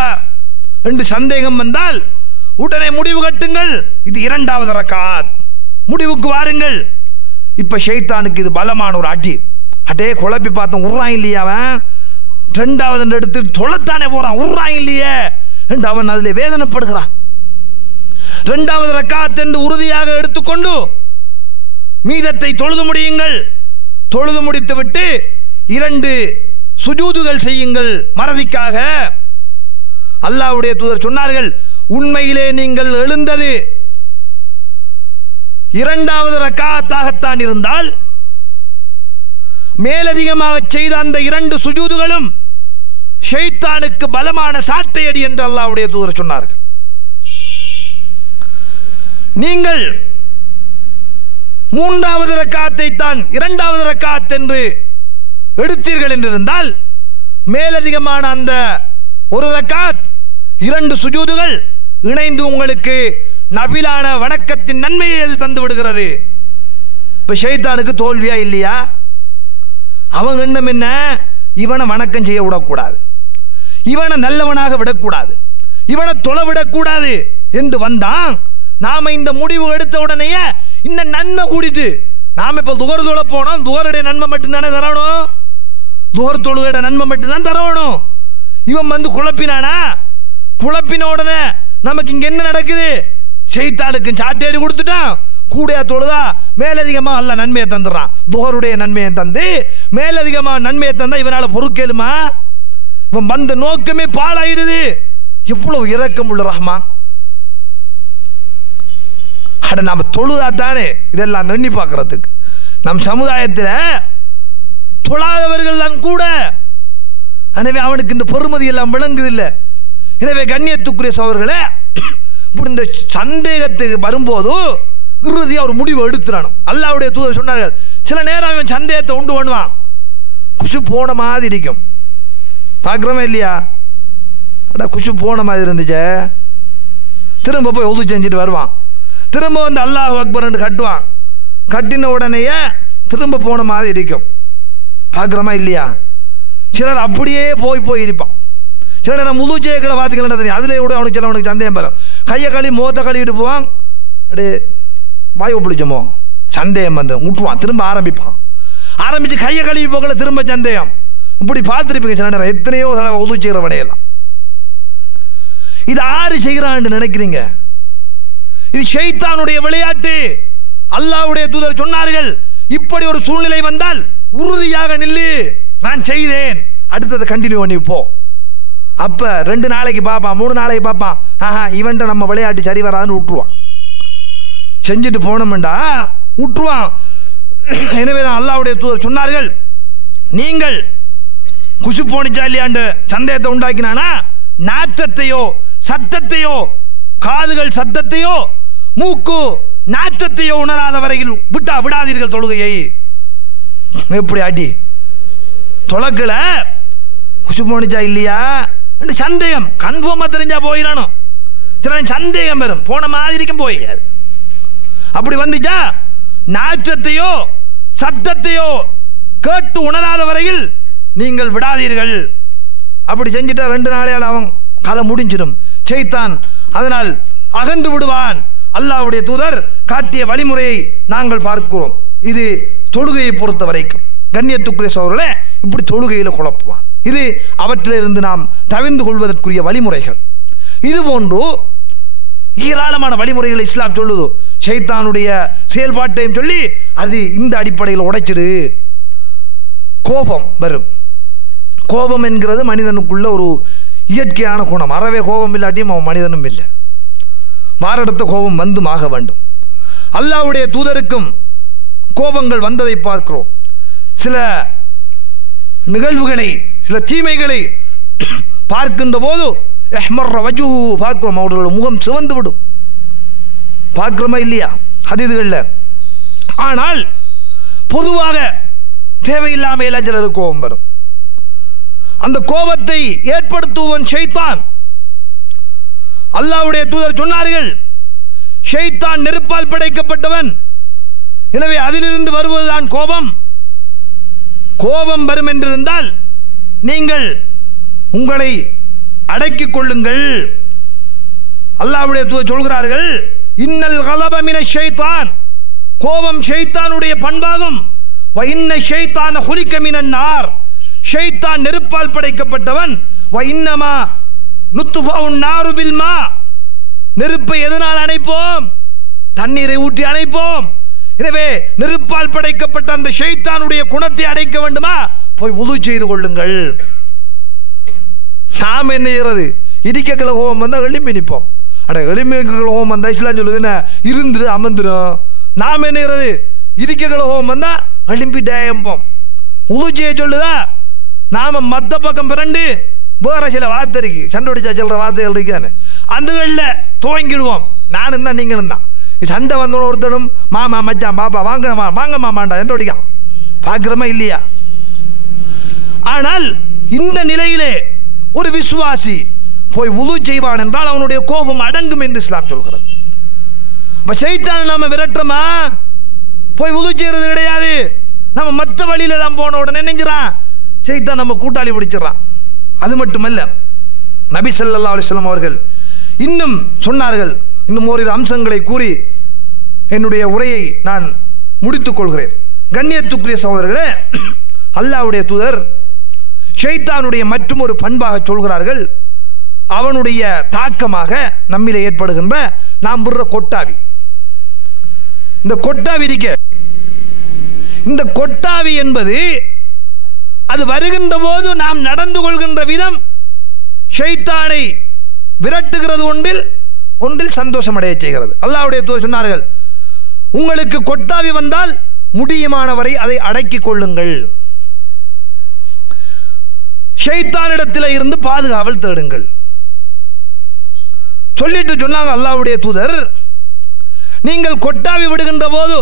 என்று சந்தேகம் வந்தால் உடனே முடிவு கட்டுங்கள், இது இரண்டாவது ரக்காத், முடிவுக்கு வாருங்கள். இப்ப ஷைத்தானுக்கு இது பலமான ஒரு அடி. அடே குழப்பி பார்த்தோம், உர்றான் இல்லையா அவன், ரெண்டாவது எடுத்து தொலைத்தானே போறான், உர்றான் இல்லையே என்று அவன் அதில் வேதனைப்படுகிறான். இரண்டாவது ரக்காத் என்று உறுதியாக எடுத்துக்கொண்டு மீதத்தை தொழுது முடியுங்கள். தொழுது முடித்து விட்டு 2 சுஜூதுகள் செய்யுங்கள் மறதிக்காக. அல்லாஹ்வுடைய தூதர் சொன்னார்கள், உண்மையிலே நீங்கள் எழுந்தது இரண்டாவது ரக்காத்தாகத்தான் இருந்தால் மேலதிகமாக செய்த அந்த 2 சுஜூதுகளும் ஷைத்தானுக்கு பலமான சாட்டையடி என்று அல்லாஹ்வுடைய தூதர் சொன்னார்கள். நீங்கள் மூன்றாவது ரக்காத்தை தான் இரண்டாவது ரக்காத் என்று எடுத்தீர்கள் என்றிருந்தால் மேலதிகமான அந்த ஒரு ரக்காத் 2 சுஜூதுகள் இணைந்து உங்களுக்கு நபிலான வணக்கத்தின் நன்மையை அது தந்து விடுகிறது. இப்ப ஷைத்தானுக்கு தோல்வியா இல்லையா? அவன் எண்ணம் என்ன? இவனை வணக்கம் செய்ய விடக்கூடாது, இவனை நல்லவனாக விடக்கூடாது, இவனை தொலை விடக்கூடாது என்று வந்தான். நாம இந்த முடிவு எடுத்த உடனேயே இந்த நன்மை கூடிட்டு நாம இப்ப துகர் தொழ போனோம், துகருடைய நன்மை மட்டும்தானே தரணும், துகர் தொழுகையோட நன்மை மட்டும்தான் தரணும். இவன் வந்து குழப்பினானா, குழப்பின உடனே நமக்கு இங்க என்ன நடக்குது? ஷைத்தானுக்கு சாட்டேறி கொடுத்துட்டான், கூடையா தொழுதா மேலதிகமா அல்ல நன்மையை தந்துடுறான். துஹருடைய நன்மையை தந்து மேலதிகமா நன்மையை தந்தா இவனால பொறுக்கேலுமா? இவன் வந்த நோக்கமே பாழாயிருது. எவ்வளவு இரக்கம் உள்ள ரஹ்மான். அட நாம தொழுதா தானே இதெல்லாம் எண்ணி பார்க்கறதுக்கு. நம் சமுதாயத்தில் தொழாதவர்கள் தான் கூட. எனவே அவனுக்கு இந்த பொறுமதி எல்லாம் விளங்குது இல்லை. எனவே கண்ணியத்துக்குரிய சகோதரர்களே, இப்படி இந்த சந்தேகத்துக்கு வரும்போது இறுதியா ஒரு முடிவு எடுத்துறானும். அல்லாஹ்வுடைய தூதர் சொன்னார்கள், சில நேரம் அவன் சந்தேகத்தை உண்டு பண்ணுவான், குஷு போன மாதிரி இருக்கும். பார்க்குறோமா இல்லையா? அடா குஷு போன மாதிரி இருந்துச்சே, திரும்ப போய் ஒது செஞ்சுட்டு வருவான். திரும்ப வந்து அல்லாஹ் அக்பர் கட்டுவான். கட்டின உடனேயே திரும்ப போன மாதிரி இருக்கும். பார்க்குறோமா இல்லையா? சிலர் அப்படியே போய் இருப்பான். சில நேரம் முழு ஜெயக்களை பார்த்துக்கலாம் தெரியும். அதிலே கூட அவனுக்கு சிலவனுக்கு சந்தேகம் வரும். கையை கழுவி முகத்தை கழுவிட்டு போவான். அப்படியே வாயு பிடிச்சமோ சந்தேகம் வந்து விட்டுவான். திரும்ப ஆரம்பிப்பான். ஆரம்பித்து கையை கழுவி போகல திரும்ப சந்தேகம். இப்படி பார்த்துருப்பீங்க சில நேரம். எத்தனையோ உதவி செய்கிறவனையெல்லாம். இது ஆறு செய்கிறான்னு நினைக்கிறீங்க? இது ஷைத்தானுடைய விளையாட்டு. அல்லாஹ்வுடைய தூதர் சொன்னார்கள், இப்படி ஒரு சூழ்நிலை வந்தால் உறுதியாக நில்லு, நான் செய்தேன், அடுத்ததை கண்டினியூ பண்ணி போ. அப்ப 2 நாளைக்கு பார்ப்பான், 3 நாளைக்கு பார்ப்பான், ஆஹா இவன்ட்ட நம்ம விளையாட்டு சரி வராதுன்னு விட்டுருவான். செஞ்சுட்டு போனோம்டா விட்டுருவான். எனவே தான் அல்லாஹ்வுடைய தூதர் சொன்னார்கள், நீங்கள் குசு போனிச்சா இல்லையாண்டு சந்தேகத்தை உண்டாக்கினானா நாற்றத்தையோ சத்தத்தையோ, காதுகள் சத்தத்தையோ மூக்கு நாற்றத்தையோ உணராத வரையில் விடாதீர்கள் தொழுகையை. எப்படி அடி தொலைக்கல குசு போனிச்சா இல்லையா சந்தேகம் கன்ஃபார்மா தெரிஞ்சா போயிடானோ. சில சந்தேகம் வரும், போன மாதிரிக்கும் போயிடாது. அப்படி வந்துச்சா நாற்றத்தையோ சத்தத்தையோ கேட்டு உணராத வரையில் நீங்கள் விடாதீர்கள். அப்படி செஞ்சுட்டா 2 நாளையால் அவன் கதை முடிஞ்சிடும். ஷைத்தான் அதனால் அகன்று விடுவான். அல்லாஹ்வுடைய தூதர் காட்டிய வழிமுறையை நாங்கள் பார்க்கிறோம். இது தொழுகையை பொறுத்த வரைக்கும். கண்ணியத்துக்குரிய சகோதரர்களே, இப்படி தொழுகையில குழப்புவான். இது அவற்றிலிருந்து நாம் தவிர்ந்து கொள்வதற்குரிய வழிமுறைகள். இது போன்று ஏராளமான வழிமுறைகளை இஸ்லாம் சொல்லுது. ஷைத்தானுடைய செயல்பாட்டையும் சொல்லி அது இந்த அடிப்படையில் உடைச்சிடு. கோபம் வரும். கோபம் என்கிறது மனிதனுக்குள்ள ஒரு இயற்கையான குணம். அறவே கோபம் இல்லாட்டியும் அவன் மனிதனும் இல்லை. மாரடத்த கோபம் வந்தும் ஆக வேண்டும். அல்லாஹ்வுடைய தூதருக்கும் கோபங்கள் வந்ததை பார்க்கிறோம். சில நிகழ்வுகளை, சில தீமைகளை பார்க்கின்ற போது பார்க்கிறோம், அவர்களோட முகம் சிவந்து விடும். பார்க்கிறோமா இல்லையா ஹதீதுகள்ல? ஆனால் பொதுவாக தேவையில்லாமல் சிலருக்கு கோபம் வரும். அந்த கோபத்தை ஏற்படுத்துவன் ஷைத்தான். அல்லாஹ்வுடைய தூதர் சொன்னார்கள், ஷைத்தான் நெருப்பால் படைக்கப்பட்டவன். எனவே அதிலிருந்து வருவதுதான் கோபம். கோபம் வரும் என்றிருந்தால் நீங்கள் உங்களை அடக்கிக் கொள்ளுங்கள். அல்லாஹ்வுடைய தூதர் சொல்கிறார்கள், இன்னல் கலப மின ஷைத்தான், கோபம் ஷைத்தானுடைய பண்பாகும். வ இன்ன ஷைத்தான குலிக மினன் நார், ஷைத்தான் நெருப்பால் படைக்கப்பட்டவன். வ இன்னமா நுத்ஃபஉன் நாரு பில் மா, நெருப்பை எதனால் அணைப்போம்? தண்ணீரை ஊற்றி அணைப்போம். எனவே நெருப்பால் படைக்கப்பட்ட அந்த ஷைத்தானுடைய குணத்தை அடைக்க வேண்டுமா? போய் உது செய்து கொள்ளுங்கள். சாம என்ன செய்யறது? இடிக்கல கோபம் வந்தா எளிமை நிற்போம். அட எளிமை கோபம் வந்தா இஸ்லாம் சொல்லுது என்ன, இருந்துரு அமர்ந்துடும். நாம் என்ன செய்யறது? இடிக்கல கோபம் வந்தா எளிம்பி டேயம்போம். உது செய்ய சொல்லுதா? நாம மத்த பக்கம் பிறண்டு வேற சில வார்த்தை இருக்கு, சண்டை அடிச்சா சொல்ற வார்த்தைகள் இருக்கான்னு அதுகள்ல துவங்கிடுவோம். நானும் தான் நீங்களும் தான். சண்டை வந்தோட ஒருத்தனும் மாமா மச்சான் பாப்பா வாங்க வாங்க மாமாண்டா எந்த அடிக்கான். பார்க்கிறோமா இல்லையா? ஆனால் இந்த நிலையிலே ஒரு விசுவாசி போய் உது செய்வான் என்றால் அவனுடைய கோபம் அடங்கும் என்று இஸ்லாம் சொல்கிறது. அப்ப ஷைத்தான் நாம விரட்டுறோமா? போய் உது செய்யறது கிடையாது. நம்ம மற்ற வழியில தான் போன உடனே நெஞ்சிரான் ஷைத்தான் நம்ம கூட்டாளி பிடிச்சிடறான். அது மட்டுமல்ல, நபி ஸல்லல்லாஹு அலைஹி வஸல்லம் அவர்கள் இன்னும் சொன்னார்கள். இன்னும் ஓரிரு அம்சங்களை கூறி என்னுடைய உரையை நான் முடித்துக் கொள்கிறேன். கண்ணியத்துக்குரிய சகோதரர்களே, அல்லாஹ்வுடைய தூதர் ஷைத்தானுடைய மற்றும் ஒரு பண்பாக சொல்கிறார்கள், அவனுடைய தாக்கமாக நம்மிலே ஏற்படுகின்ற நாம் விடுற கொட்டாவி. இந்த கொட்டாவி இருக்க, இந்த கொட்டாவி என்பது அது வருகின்ற போது நாம் நடந்து கொள்கின்ற விதம் ஷைத்தானை விரட்டுகிறது, ஒன்றில் சந்தோஷம் அடைய செய்கிறது. அல்லாஹ்வுடைய தூதர் சொன்னார்கள், உங்களுக்கு கொட்டாவி வந்தால் முடியுமானவரை அதை அடக்கிக் கொள்ளுங்கள், ஷைத்தானிடத்தில் இருந்து பாதுகாவல் தேடுங்கள் சொல்லிட்டு சொன்னாங்க அல்லாஹ்வுடைய தூதர், நீங்கள் கொட்டாவி விடுகின்ற போது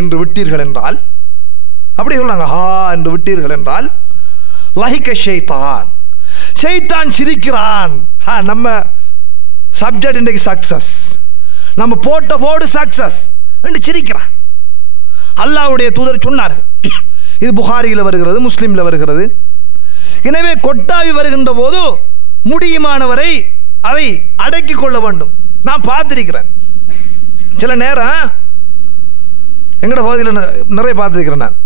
என்று விட்டீர்கள் என்றால், அப்படி சொன்னாங்க, என்று விட்டீர்கள் என்றால் லஹிக ஷைத்தான், ஷைத்தான் சிரிக்கிறான். நம்ம சப்ஜெக்ட் இன்றைக்கு சக்சஸ், நம்ம போட்ட போர்டு சக்சஸ் என்று சிரிக்கிறான். அல்லாஹ்வுடைய தூதர் சொன்னார்கள். இது புகாரியில் வருகிறது, முஸ்லிம்ல வருகிறது. எனவே கொட்டாவி வருகின்ற போது முடியுமானவரை அதை அடக்கிக் கொள்ள வேண்டும். நான் பார்த்திருக்கிறேன், சில நேரம் எங்கட பகுதியில் நிறைய பார்த்திருக்கிறேன் நான்.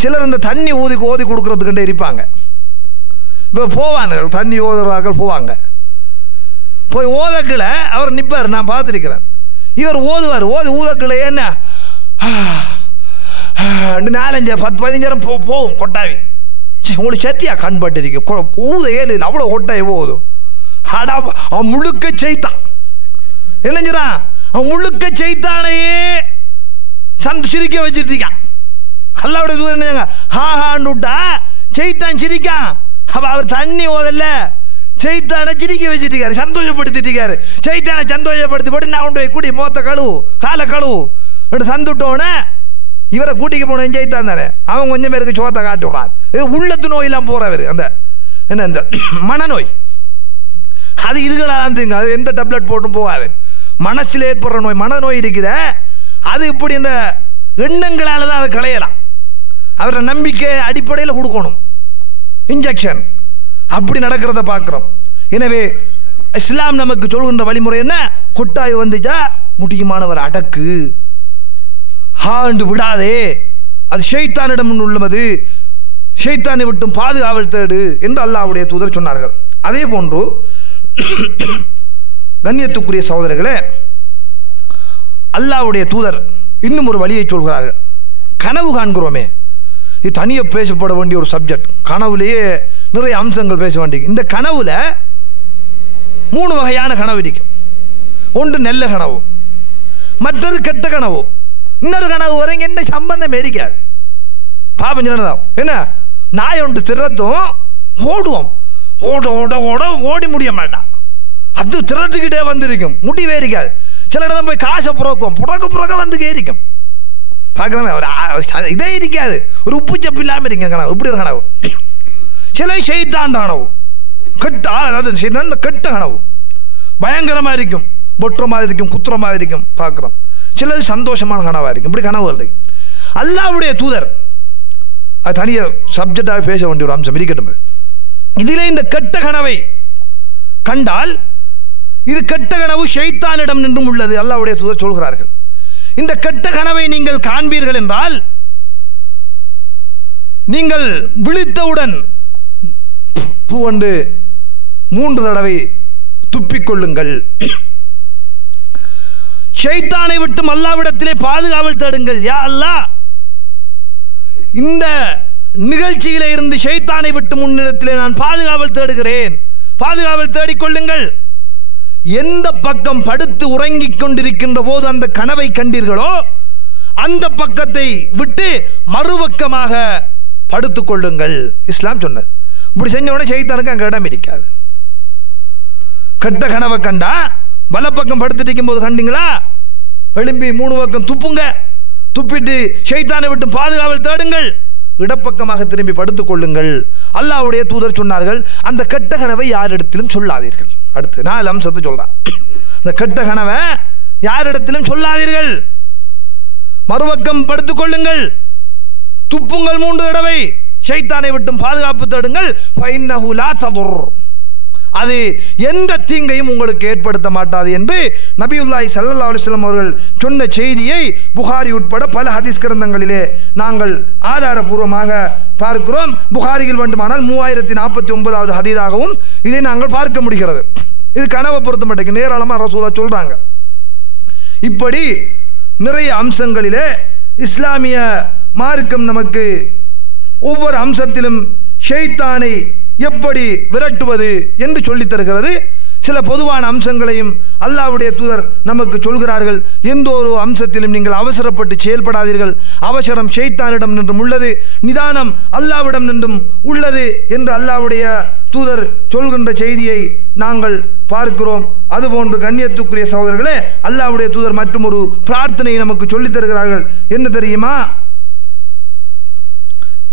சிலர் இந்த தண்ணி ஓதி கொடுக்கறதுக்கு இருப்பாங்க. இப்போ போவாங்க, தண்ணி ஓதுறாக்கள் போவாங்க, போய் ஓதக்கில் அவர் நிற்பார், நான் பார்த்திருக்கிறேன். இவர் ஓதுவார், ஊதக்கில் என்ன 4-5-10-15 போகும் கொட்டாவி. உங்களுக்கு சத்தியா கண்பட்டு இருக்கு, ஊத ஏழு அவ்வளோ கொட்டாய் போகுது. அவன் முழுக்க செய்தான், இல்லைஞ்சான், அவன் முழுக்க செய்தானையே சிரிக்க வச்சுட்டு இருக்கான். அல்லாஹ்வுடைய தூதர் ஹான்னு விட்டா செய்தான் சிரிக்கான். அப்ப அவர் தண்ணி ஓதல்ல, செய்தான சிரிக்க வச்சுட்டு இருக்காரு, சந்தோஷப்படுத்திட்டு இருக்காரு. செய்தான சந்தோஷப்படுத்தி போட்டு நான் கொண்டு போய் கூட்டி மோத்த கழுவு, காலை கழுவு சந்துட்டோன்னே இவரை கூட்டிக்கு போன செய்தான் தானே, அவன் கொஞ்சம் பேருக்கு சோத்தை காட்டி விடாது. உள்ளத்து நோயெல்லாம் போறவர், அந்த என்ன இந்த மனநோய், அது இதுகளாம் தீங்க, அது எந்த டேப்லெட் போட்டும் போகாது. மனசில் ஏற்படுற நோய், மனநோய் இருக்குத, அது இப்படி இந்த எண்ணங்களால தான் அதை களையலாம். அவரை நம்பிக்கை அடிப்படையில் கொடுக்கணும் இன்ஜெக்ஷன், அப்படி நடக்கிறத பார்க்கிறோம். எனவே இஸ்லாம் நமக்கு சொல்கின்ற வழிமுறை என்ன? கொட்டாய் வந்துச்சா முடியுமானவர் அடக்கு, ஹாண்டு விடாதே, அது ஷைத்தானிடம் உள்ளது, ஷைத்தானை விட்டும் பாதுகாவல் தேடு என்று அல்லாஹ்வுடைய தூதர் சொன்னார்கள். அதே போன்று கண்ணியத்துக்குரிய சகோதரர்களே, அல்லாஹ்வுடைய தூதர் இன்னும் ஒரு வழியை சொல்கிறார்கள். கனவு காண்கிறோமே, இது தனியாக பேசப்பட வேண்டிய ஒரு சப்ஜெக்ட். கனவுலேயே நிறைய அம்சங்கள் பேச வேண்டிய. இந்த கனவுல 3 வகையான கனவு இருக்கும். ஒன்று நல்ல கனவு, மற்றது கெட்ட கனவு, இன்னொரு கனவு வரைங்க என்ன சம்பந்தம் இருக்காது. பாப்பம் என்ன, நாய் ஒன்று திறத்தும் ஓடுவோம், ஓட ஓட ஓட ஓடி முடிய மாட்டான், அது திரட்டுக்கிட்டே வந்திருக்கும், முடிவே இருக்காது. சில இடம் போய் காசை புறக்க வந்து இருக்கும், பார்க்கலாம் இதே இருக்காது, ஒரு உப்பு சப்பு இல்லாம இருக்க கனவு, இப்படி ஒரு கனவு. சில ஷைத்தாண்ட கனவு, கெட்ட கனவு, பயங்கரமா இருக்கும், பொற்ற மாதிரி இருக்கும், குத்துற மாதிரி இருக்கும் பார்க்கிறோம். சிலது சந்தோஷமான கனவா இருக்கும். இப்படி கனவு இருக்கு. அல்லாஹ்வுடைய தூதர் அது தனிய சப்ஜெக்டாக பேச வேண்டிய ஒரு அம்சம் இருக்கட்டும். இதிலே இந்த கெட்ட கனவை கண்டால் இது கெட்ட கனவு ஷைத்தானிடம் நின்றும் உள்ளது அல்லாஹ்வுடைய தூதர் சொல்கிறார்கள். இந்த கெட்ட கனவை நீங்கள் காண்பீர்கள் என்றால் நீங்கள் விழித்தவுடன் பூவண்டு 3 தடவை துப்பிக்கொள்ளுங்கள், ஷைத்தானை விட்டு அல்லாஹ்விடத்திலே பாதுகாவல் தேடுங்கள். யா அல்லாஹ், இந்த நிகழ்ச்சியிலே இருந்து ஷைத்தானை விட்டு முன்னிடத்திலே நான் பாதுகாவல் தேடுகிறேன், பாதுகாவல் தேடிக்கொள்ளுங்கள். எந்த பக்கம் படுத்து உறங்கிக் கொண்டிருக்கின்ற போது அந்த கனவை கண்டீர்களோ அந்த பக்கத்தை விட்டு மறுபக்கமாக படுத்துக் கொள்ளுங்கள் இஸ்லாம் சொன்னது. இப்படி செஞ்ச உடனே ஷைத்தானுக்கு அங்க இடம் இருக்காது. கெட்ட கனவை கண்டா வலப்பக்கம் படுத்துட்டு இருக்கும் போது கண்டீங்களா, எழும்பி 3 பக்கம் துப்புங்க, துப்பிட்டு ஷைத்தானை விட்டு பாதுகாவல் தேடுங்கள், இடப்பக்கமாக திரும்பி படுத்துக் கொள்ளுங்கள். அல்லாஹ்வுடைய தூதர் சொன்னார்கள், அந்த கெட்ட கனவை யாரிடத்திலும் சொல்லாதீர்கள். அடுத்து 4 அம்சத்தை சொல்றான். அந்த கெட்ட கனவை யாரிடத்திலும் சொல்லாதீர்கள், மறுபக்கம் படுத்துக் கொள்ளுங்கள், துப்புங்கள் 3 தடவை, ஷைத்தானை விட்டும் பாதுகாப்பு தேடுங்கள். ஃபைன்னஹு லா ததுர், அது எந்த தீங்கையும் உங்களுக்கு ஏற்படுத்த மாட்டாது என்று நபியுல்லாஹி ஸல்லல்லாஹு அலைஹி வஸல்லம் அவர்கள் சொன்ன செய்தியை புகாரி உட்பட பல ஹதீஸ் கிரந்தங்களிலே நாங்கள் ஆதாரபூர்வமாக பார்க்கிறோம். புகாரியில் வேண்டுமானால் 3049வது ஹதீஸாகவும் இதை நாங்கள் பார்க்க முடிகிறது. இது கனவை பொறுத்த மட்டும் ஏராளமாக ரசூலா சொல்றாங்க. இப்படி நிறைய அம்சங்களிலே இஸ்லாமிய மார்க்கம் நமக்கு ஒவ்வொரு அம்சத்திலும் ஷைத்தானை எப்படி விரட்டுவது என்று சொல்லித் தருகிறது. சில பொதுவான அம்சங்களையும் அல்லாஹ்வுடைய தூதர் நமக்கு சொல்கிறார்கள். எந்த ஒரு அம்சத்திலும் நீங்கள் அவசரப்பட்டு செயல்படாதீர்கள். அவசரம் ஷைத்தானிடம் நின்றும் உள்ளது, நிதானம் அல்லாஹ்விடம் நின்றும் உள்ளது என்று அல்லாஹ்வுடைய தூதர் சொல்கின்ற செய்தியை நாங்கள் பார்க்கிறோம். அதுபோன்று கண்ணியத்துக்குரிய சகோதரர்களே, அல்லாஹ்வுடைய தூதர் மற்றும் ஒரு பிரார்த்தனையை நமக்கு சொல்லித் தருகிறார்கள். என்ன தெரியுமா?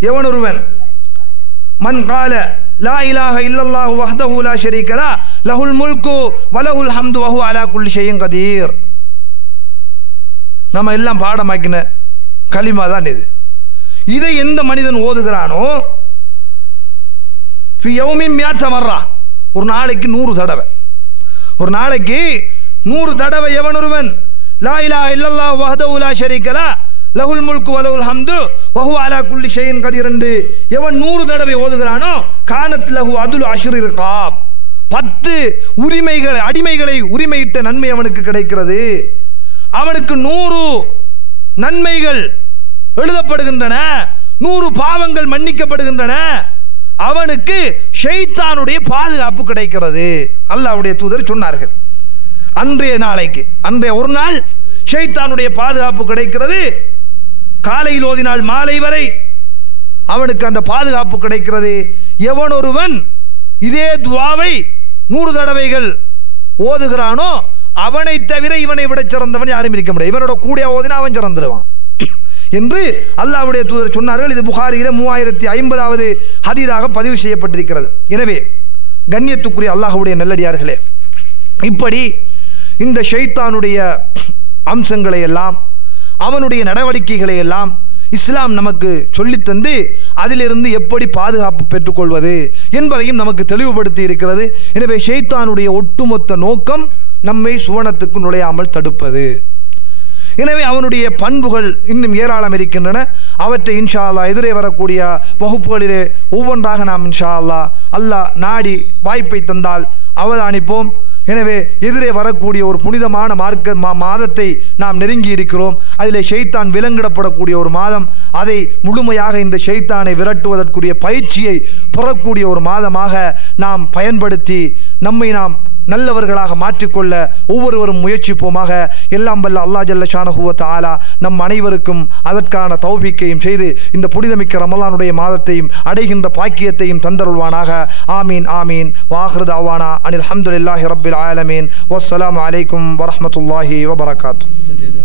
எவனொருவன் மன் கால லா இலாஹ இல்லல்லாஹு வஹ்தஹு லா ஷரீக லஹு லஹுல் முல்கு வ லஹுல் ஹம்து வ ஹுவ அலா குல்லி ஷைஇன் கதீர். நம்ம எல்லாம் பாடமாக்கின கலிமா தான் இது. இதை எந்த மனிதன் ஓதுகிறானோ ஃபி யௌமின் மியத மர்ரா, ஒரு நாளைக்கு 100 தடவை, ஒரு நாளைக்கு 100 தடவை எவனொருவன் லா இலாஹ இல்லல்லாஹு வஹ்தஹு லா ஷரீக லஹு லஹுல் முல்கு வ லஹுல் ஹம்து வ ஹுவ அலா குல்லி ஷைஇன் கதீர் என்று எவன் 100 தடவை ஓதுகிறானோ கானத் லஹு அதுல் அஷ்ரி ரிகாப், 10 உரிமைகள் அடிமைகளை உரிமையிட்ட நன்மை அவனுக்கு கிடைக்கிறது. அவனுக்கு 100 நன்மைகள் எழுதப்படுகின்றன, 100 பாவங்கள் மன்னிக்கப்படுகின்றன. அவனுக்கு ஷைத்தானுடைய பாதுகாப்பு கிடைக்கிறது. அல்லாஹ்வுடைய தூதர் சொன்னார்கள். அன்றைய நாளைக்கு, அன்றைய ஒரு நாள் ஷைத்தானுடைய பாதுகாப்பு கிடைக்கிறது. காலையில் ஓதினால் மாலை வரை அவனுக்கு அந்த பாதுகாப்பு கிடைக்கிறது. எவனொருவன் இதே துவாவை 100 தடவைகள் ஓதுகிறானோ அவனை தவிர இவனை விட சிறந்தவன் யாரும் இருக்க முடியாது. இவனோட கூட ஓதினா அவன் சிறந்துடுவான் என்று அல்லாஹ்வுடைய தூதர் சொன்னார்கள். இது புகாரியில 3050வது ஹதீஸாக பதிவு செய்யப்பட்டிருக்கிறது. எனவே கண்ணியத்துக்குரிய அல்லாஹ்வுடைய நல்லடியார்களே, இப்படி இந்த ஷைத்தானுடைய அம்சங்களை எல்லாம் அவனுடைய நடவடிக்கைகளை எல்லாம் இஸ்லாம் நமக்கு சொல்லித்தந்து அதிலிருந்து எப்படி பாதுகாப்பு பெற்றுக்கொள்வது என்பதையும் நமக்கு தெளிவுபடுத்தி இருக்கிறது. எனவே ஷைத்தானுடைய ஒட்டுமொத்த நோக்கம் நம்மை சுவனத்துக்கு நுழையாமல் தடுப்பது. எனவே அவனுடைய பண்புகள் இன்னும் ஏராளம் இருக்கின்றன. அவற்றை இன்ஷா அல்லாஹ் எதிரே வரக்கூடிய வகுப்புகளிலே ஒவ்வொன்றாக நாம் இன்ஷா அல்லாஹ் நாடி வாய்ப்பை தந்தால் அவதானிப்போம். எனவே எதிரே வரக்கூடிய ஒரு புனிதமான மாதத்தை நாம் நெருங்கி இருக்கிறோம். அதிலே ஷைத்தான் விலங்கிடப்படக்கூடிய ஒரு மாதம். அதை முழுமையாக இந்த ஷைத்தானை விரட்டுவதற்குரிய பயிற்சியை பெறக்கூடிய ஒரு மாதமாக நாம் பயன்படுத்தி நம்மை நாம் நல்லவர்களாக மாற்றிக்கொள்ள ஒவ்வொருவரும் முயற்சிப்போமாக. எல்லாம் வல்ல அல்லாஹ் ஜல்ல ஷானஹு வ தஆலா நம் அனைவருக்கும் அதற்கான தௌஃபீக்கையும் செய்து இந்த புனிதமிக்க ரமலானுடைய மாதத்தையும் அடைகின்ற பாக்கியத்தையும் தந்தருள்வானாக. ஆமீன் ஆமீன். வாஹிரு தஅவானா அனில் ஹம்துலில்லாஹி ரப்பில் ஆலமீன். வஸ்ஸலாமு அலைக்கும் வரஹ்மத்துல்லாஹி வபரகாத்துஹு.